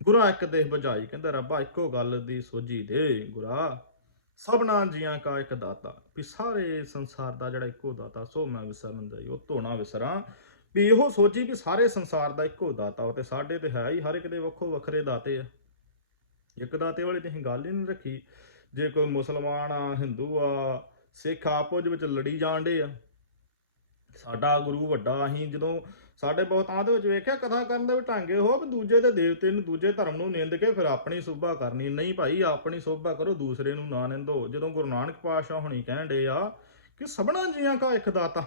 ਗੁਰਾ ਇੱਕ ਦੇਹ ਬੁਝਾਈ, ਕਹਿੰਦਾ ਰੱਬਾ ਇੱਕੋ ਗੱਲ ਦੀ ਸੋਝੀ ਦੇ ਗੁਰਾ, ਸਭਨਾ ਜੀਆਂ ਕਾ ਇੱਕ ਦਾਤਾ, ਵੀ ਸਾਰੇ ਸੰਸਾਰ ਦਾ ਜਿਹੜਾ ਇੱਕੋ ਦਾਤਾ, ਸੋ ਮੈਂ ਵਿਸਰਨ ਜਾਈ, ਉਹ ਧੋਣਾ ਵਿਸਰਾਂ, ਵੀ ਇਹੋ ਸੋਝੀ ਵੀ ਸਾਰੇ ਸੰਸਾਰ ਦਾ ਇੱਕੋ ਦਾਤਾ ਵਾ। ਤੇ ਸਾਡੇ ਤੇ ਹੈ ਹੀ ਹਰ ਇੱਕ ਦੇ ਵੱਖੋ ਵੱਖਰੇ ਦਾਤੇ ਆ, ਇੱਕ ਦਾਤੇ ਵਾਲੀ ਤੇ ਅਸੀਂ ਗੱਲ ਹੀ ਨਹੀਂ ਰੱਖੀ। ਜੇ ਕੋਈ ਮੁਸਲਮਾਨ ਆ, ਹਿੰਦੂ ਆ, ਸਿੱਖ ਆਪਸ ਵਿੱਚ ਲੜੀ ਜਾਣ ਡੇ ਆ, ਸਾਡਾ ਗੁਰੂ ਵੱਡਾ। ਅਸੀਂ ਜਦੋਂ ਸਾਡੇ ਬਹੁਤਾਂ ਦੇ ਵਿੱਚ ਵੇਖਿਆ ਕਥਾ ਕਰਨ ਦੇ ਢਾਂਗੇ ਹੋ ਵੀ ਦੂਜੇ ਦੇ ਦੇਵਤੇ ਨੂੰ, ਦੂਜੇ ਧਰਮ ਨੂੰ ਨਿੰਦ ਕੇ ਫਿਰ ਆਪਣੀ ਸੋਭਾ ਕਰਨੀ। ਨਹੀਂ ਭਾਈ, ਆਪਣੀ ਸੋਭਾ ਕਰੋ, ਦੂਸਰੇ ਨੂੰ ਨਾ ਨਿੰਦੋ। ਜਦੋਂ ਗੁਰੂ ਨਾਨਕ ਪਾਤਸ਼ਾਹ ਹੁਣੀ ਕਹਿਣ ਡੇ ਆ ਕਿ ਸਭਨਾ ਜੀਆਂ ਕਾ ਇੱਕ ਦਾਤਾ,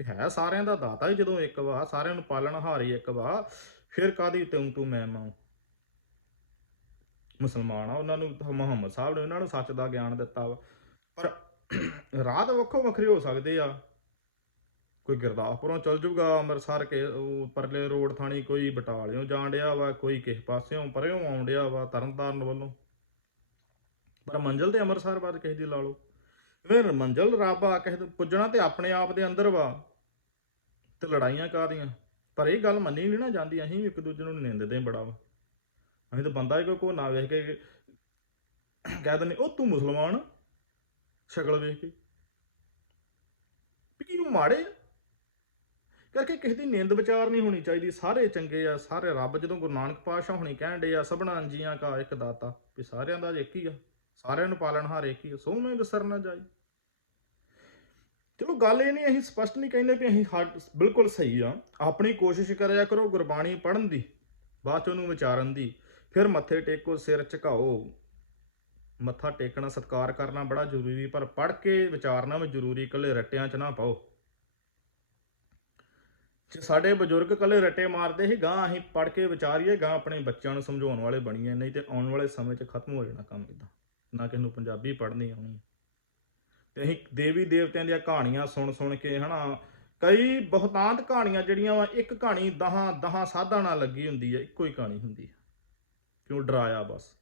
ਹੈ ਸਾਰਿਆਂ ਦਾ ਦਾਤਾ ਹੀ ਜਦੋਂ ਇੱਕ ਵਾ, ਸਾਰਿਆਂ ਨੂੰ ਪਾਲਣਹਾਰ ਹੀ ਇੱਕ ਵਾ, ਫਿਰ ਕਾਹਦੀ ਤੂੰ ਮੈਂ ਮਾਂ। ਮੁਸਲਮਾਨ ਆ, ਉਹਨਾਂ ਨੂੰ ਮੁਹੰਮਦ ਸਾਹਿਬ ਨੇ ਉਹਨਾਂ ਨੂੰ ਸੱਚ ਦਾ ਗਿਆਨ ਦਿੱਤਾ ਵਾ, ਪਰ ਰਾਹ ਤਾਂ ਵੱਖੋ ਵੱਖਰੇ ਹੋ ਸਕਦੇ ਆ। ਕੋਈ ਗੁਰਦਾਸਪੁਰੋਂ ਚੱਲ ਜੂਗਾ ਅੰਮ੍ਰਿਤਸਰ ਕੇ ਪਰਲੇ ਰੋਡ ਥਾਣੀ, ਕੋਈ ਬਟਾਲਿਓਂ ਜਾਣ ਡਿਆ ਵਾ, ਕੋਈ ਕਿਸੇ ਪਾਸਿਓਂ ਪਰਿਓਂ ਆਉਣ ਡਿਆ ਵਾ ਤਰਨਤਾਰਨ ਵੱਲੋਂ, ਪਰ ਮੰਜ਼ਿਲ ਤੇ ਅੰਮ੍ਰਿਤਸਰ ਬਾਅਦ ਕਿਸੇ ਦੀ ਲਾ ਲਓ। ਫਿਰ ਮੰਜ਼ਿਲ ਰੱਬ ਆ, ਕਿਸੇ ਪੁੱਜਣਾ ਤੇ ਆਪਣੇ ਆਪ ਦੇ ਅੰਦਰ ਵਾ, ਤੇ ਲੜਾਈਆਂ ਕਾਹਦੀਆਂ। ਪਰ ਇਹ ਗੱਲ ਮੰਨੀ ਨਹੀਂ ਨਾ ਜਾਂਦੀ, ਅਸੀਂ ਵੀ ਇੱਕ ਦੂਜੇ ਨੂੰ ਨਿੰਦਦੇ ਬੜਾ ਵਾ। ਅਸੀਂ ਤਾਂ ਬੰਦਾ ਹੀ ਕੋਈ ਨਾ ਵੇਖ ਕੇ ਕਹਿ ਦਿੰਦੇ ਉਹ ਤੂੰ ਮੁਸਲਮਾਨ, ਸ਼ਕਲ ਵੇਖ ਕੇ ਵੀ ਕੀ ਉਹ ਮਾੜੇ ਆ, ਕਰਕੇ ਕਿਸੇ ਦੀ ਨਿੰਦ ਵਿਚਾਰ ਨਹੀਂ ਹੋਣੀ ਚਾਹੀਦੀ। ਸਾਰੇ ਚੰਗੇ ਆ, ਸਾਰੇ ਰੱਬ। ਜਦੋਂ ਗੁਰੂ ਨਾਨਕ ਪਾਤਸ਼ਾਹ ਹੁਣੀ ਕਹਿਣ ਡੇ ਆ ਸਭਨਾ ਜੀਆਂ ਕਾ ਇੱਕ ਦਾਤਾ, ਵੀ ਸਾਰਿਆਂ ਦਾ ਇੱਕ ਹੀ ਆ, ਸਾਰਿਆਂ ਨੂੰ ਪਾਲਣਹਾਰ ਇੱਕ ਹੀ ਆ, ਸੋ ਮੈਂ ਵਿਸਰ ਨਾ ਜਾਈ। ਚਲੋ ਗੱਲ ਇਹ ਨਹੀਂ, ਅਸੀਂ ਸਪਸ਼ਟ ਨਹੀਂ ਕਹਿੰਦੇ ਵੀ ਅਸੀਂ ਬਿਲਕੁਲ ਸਹੀ ਆ। ਆਪਣੀ ਕੋਸ਼ਿਸ਼ ਕਰਿਆ ਕਰੋ ਗੁਰਬਾਣੀ ਪੜ੍ਹਨ ਦੀ, ਬਾਅਦ 'ਚ ਉਹਨੂੰ ਵਿਚਾਰਨ ਦੀ, ਫਿਰ ਮੱਥੇ ਟੇਕੋ, ਸਿਰ ਝੁਕਾਓ। ਮੱਥਾ ਟੇਕਣਾ, ਸਤਿਕਾਰ ਕਰਨਾ ਬੜਾ ਜ਼ਰੂਰੀ, ਪਰ ਪੜ੍ਹ ਕੇ ਵਿਚਾਰਨਾ ਵੀ ਜ਼ਰੂਰੀ। ਇਕੱਲੇ ਰੱਟਿਆਂ 'ਚ ਨਾ ਪਾਓ। ਜੇ ਸਾਡੇ ਬਜ਼ੁਰਗ ਇਕੱਲੇ ਰੱਟੇ ਮਾਰਦੇ ਸੀ, ਗਾਂ ਅਸੀਂ ਪੜ੍ਹ ਕੇ ਵਿਚਾਰੀਏ, ਗਾਂ ਆਪਣੇ ਬੱਚਿਆਂ ਨੂੰ ਸਮਝਾਉਣ ਵਾਲੇ ਬਣੀਏ। ਨਹੀਂ ਤੇ ਆਉਣ ਵਾਲੇ ਸਮੇਂ 'ਚ ਖਤਮ ਹੋ ਜਾਣਾ ਕੰਮ ਇੱਦਾਂ, ਨਾ ਕਿਸੇ ਨੂੰ ਪੰਜਾਬੀ ਪੜ੍ਹਨੀ ਆਉਣੀ। ਤੇ ਅਸੀਂ ਦੇਵੀ ਦੇਵਤਿਆਂ ਦੀਆਂ ਕਹਾਣੀਆਂ ਸੁਣ ਕੇ ਹਨਾ, ਕਈ ਬਹੁਤਾਂਤ ਕਹਾਣੀਆਂ ਜਿਹੜੀਆਂ ਵਾ, ਇੱਕ ਕਹਾਣੀ 10 ਸਾਧਾਂ ਨਾਲ ਲੱਗੀ ਹੁੰਦੀ ਹੈ, ਇੱਕੋ ਹੀ ਕਹਾਣੀ ਹੁੰਦੀ ਹੈ, ਕਿਉਂ ਡਰਾਇਆ ਬਸ।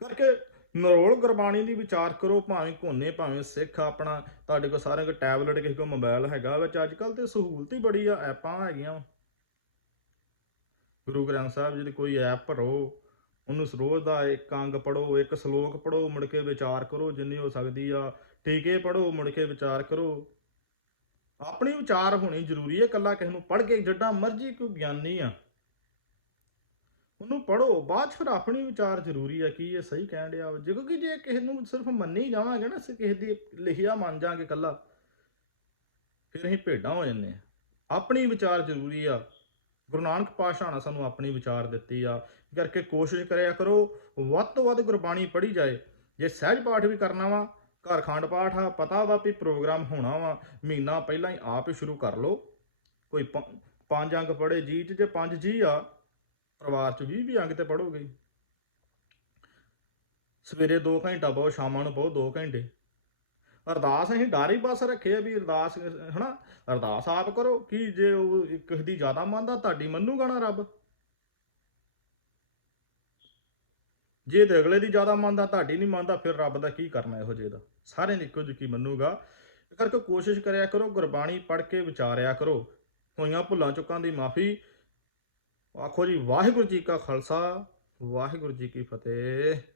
ਕਰਕੇ ਨਰੋਲ ਗੁਰਬਾਣੀ ਦੀ ਵਿਚਾਰ ਕਰੋ, ਭਾਵੇਂ ਕੋਨੇ ਭਾਵੇਂ ਸਿੱਖ। ਆਪਣਾ ਤੁਹਾਡੇ ਕੋਲ ਸਾਰਿਆਂ ਕੋਲ ਟੈਬਲੇਟ, ਕਿਸੇ ਕੋਲ ਮੋਬਾਈਲ ਹੈਗਾ ਵਿੱਚ, ਅੱਜ ਕੱਲ੍ਹ ਤੇ ਸਹੂਲਤ ਹੀ ਬੜੀ ਆ, ਐਪਾਂ ਹੈਗੀਆਂ। ਗੁਰੂ ਗ੍ਰੰਥ ਸਾਹਿਬ ਜੀ ਦੀ ਕੋਈ ਐਪ ਭਰੋ, ਉਹਨੂੰ ਰੋਜ਼ ਦਾ ਇੱਕ ਅੰਗ ਪੜ੍ਹੋ, ਇੱਕ ਸਲੋਕ ਪੜ੍ਹੋ, ਮੁੜ ਕੇ ਵਿਚਾਰ ਕਰੋ ਜਿੰਨੀ ਹੋ ਸਕਦੀ ਆ। ਟੀਕੇ ਪੜ੍ਹੋ, ਮੁੜ ਕੇ ਵਿਚਾਰ ਕਰੋ। ਆਪਣੀ ਵਿਚਾਰ ਹੋਣੀ ਜ਼ਰੂਰੀ ਹੈ। ਇਕੱਲਾ ਕਿਸੇ ਨੂੰ ਪੜ੍ਹ ਕੇ ਜਿੱਡਾ ਮਰਜ਼ੀ ਕੋਈ ਗਿਆਨੀ ਆ ਉਹਨੂੰ ਪੜ੍ਹੋ, ਬਾਅਦ 'ਚ ਫਿਰ ਆਪਣੀ ਵਿਚਾਰ ਜ਼ਰੂਰੀ ਆ ਕੀ ਇਹ ਸਹੀ ਕਹਿਣ ਡਿਆ ਵਾ। ਕਿਉਂਕਿ ਜੇ ਕਿਸੇ ਨੂੰ ਸਿਰਫ ਮੰਨੀ ਜਾਵਾਂਗੇ ਨਾ, ਕਿਸੇ ਦੀ ਲਿਖਿਆ ਮੰਨ ਜਾਵਾਂਗੇ ਇਕੱਲਾ, ਫਿਰ ਅਸੀਂ ਭੇਡਾਂ ਹੋ ਜਾਂਦੇ ਹਾਂ। ਆਪਣੀ ਵਿਚਾਰ ਜ਼ਰੂਰੀ ਆ। ਗੁਰੂ ਨਾਨਕ ਪਾਤਸ਼ਾਹ ਨੇ ਸਾਨੂੰ ਆਪਣੀ ਵਿਚਾਰ ਦਿੱਤੀ ਆ, ਕਰਕੇ ਕੋਸ਼ਿਸ਼ ਕਰਿਆ ਕਰੋ ਵੱਧ ਤੋਂ ਵੱਧ ਗੁਰਬਾਣੀ ਪੜ੍ਹੀ ਜਾਏ। ਜੇ ਸਹਿਜ ਪਾਠ ਵੀ ਕਰਨਾ ਵਾ, ਘਰ ਖੰਡ ਪਾਠ ਆ, ਪਤਾ ਵਾ ਵੀ ਪ੍ਰੋਗਰਾਮ ਹੋਣਾ ਵਾ, ਮਹੀਨਾ ਪਹਿਲਾਂ ਹੀ ਆਪ ਹੀ ਸ਼ੁਰੂ ਕਰ ਲਓ। ਕੋਈ 5 ਅੰਗ ਪੜ੍ਹੇ ਜੀ 'ਚ, ਜੇ 5 ਜੀ ਆ ਪਰਿਵਾਰ 'ਚ, 20 ਅੰਗ ਤੇ ਪੜ੍ਹੋਗੇ। ਸਵੇਰੇ 2 ਘੰਟਾ ਪਾਓ, ਸ਼ਾਮਾਂ ਨੂੰ ਪਾਓ 2 ਘੰਟੇ। ਅਰਦਾਸ ਅਸੀਂ ਡਰ ਹੀ ਬਸ ਰੱਖੇ ਆ ਵੀ ਅਰਦਾਸ ਹਨਾ, ਅਰਦਾਸ ਆਪ ਕਰੋ। ਕਿ ਜੇ ਉਹ ਕਿਸੇ ਦੀ ਜ਼ਿਆਦਾ ਮੰਨਦਾ, ਤੁਹਾਡੀ ਮੰਨੂਗਾ ਨਾ ਰੱਬ। ਜੇ ਤੇ ਅਗਲੇ ਦੀ ਜ਼ਿਆਦਾ ਮੰਨਦਾ, ਤੁਹਾਡੀ ਨਹੀਂ ਮੰਨਦਾ, ਫਿਰ ਰੱਬ ਦਾ ਕੀ ਕਰਨਾ ਇਹੋ ਜਿਹੇ ਦਾ। ਸਾਰਿਆਂ ਦੀ ਇੱਕੋ ਜਿਹੀ ਕੀ ਮੰਨੂਗਾ। ਇਸ ਕਰਕੇ ਕੋਸ਼ਿਸ਼ ਕਰਿਆ ਕਰੋ, ਗੁਰਬਾਣੀ ਪੜ੍ਹ ਕੇ ਵਿਚਾਰਿਆ ਕਰੋ, ਹੋਈਆਂ ਭੁੱਲਾਂ ਚੁੱਕਾਂ ਦੀ ਮਾਫੀ। ਆਖੋ ਜੀ ਵਾਹਿਗੁਰੂ ਜੀ ਕਾ ਖਾਲਸਾ, ਵਾਹਿਗੁਰੂ ਜੀ ਕੀ ਫਤਿਹ।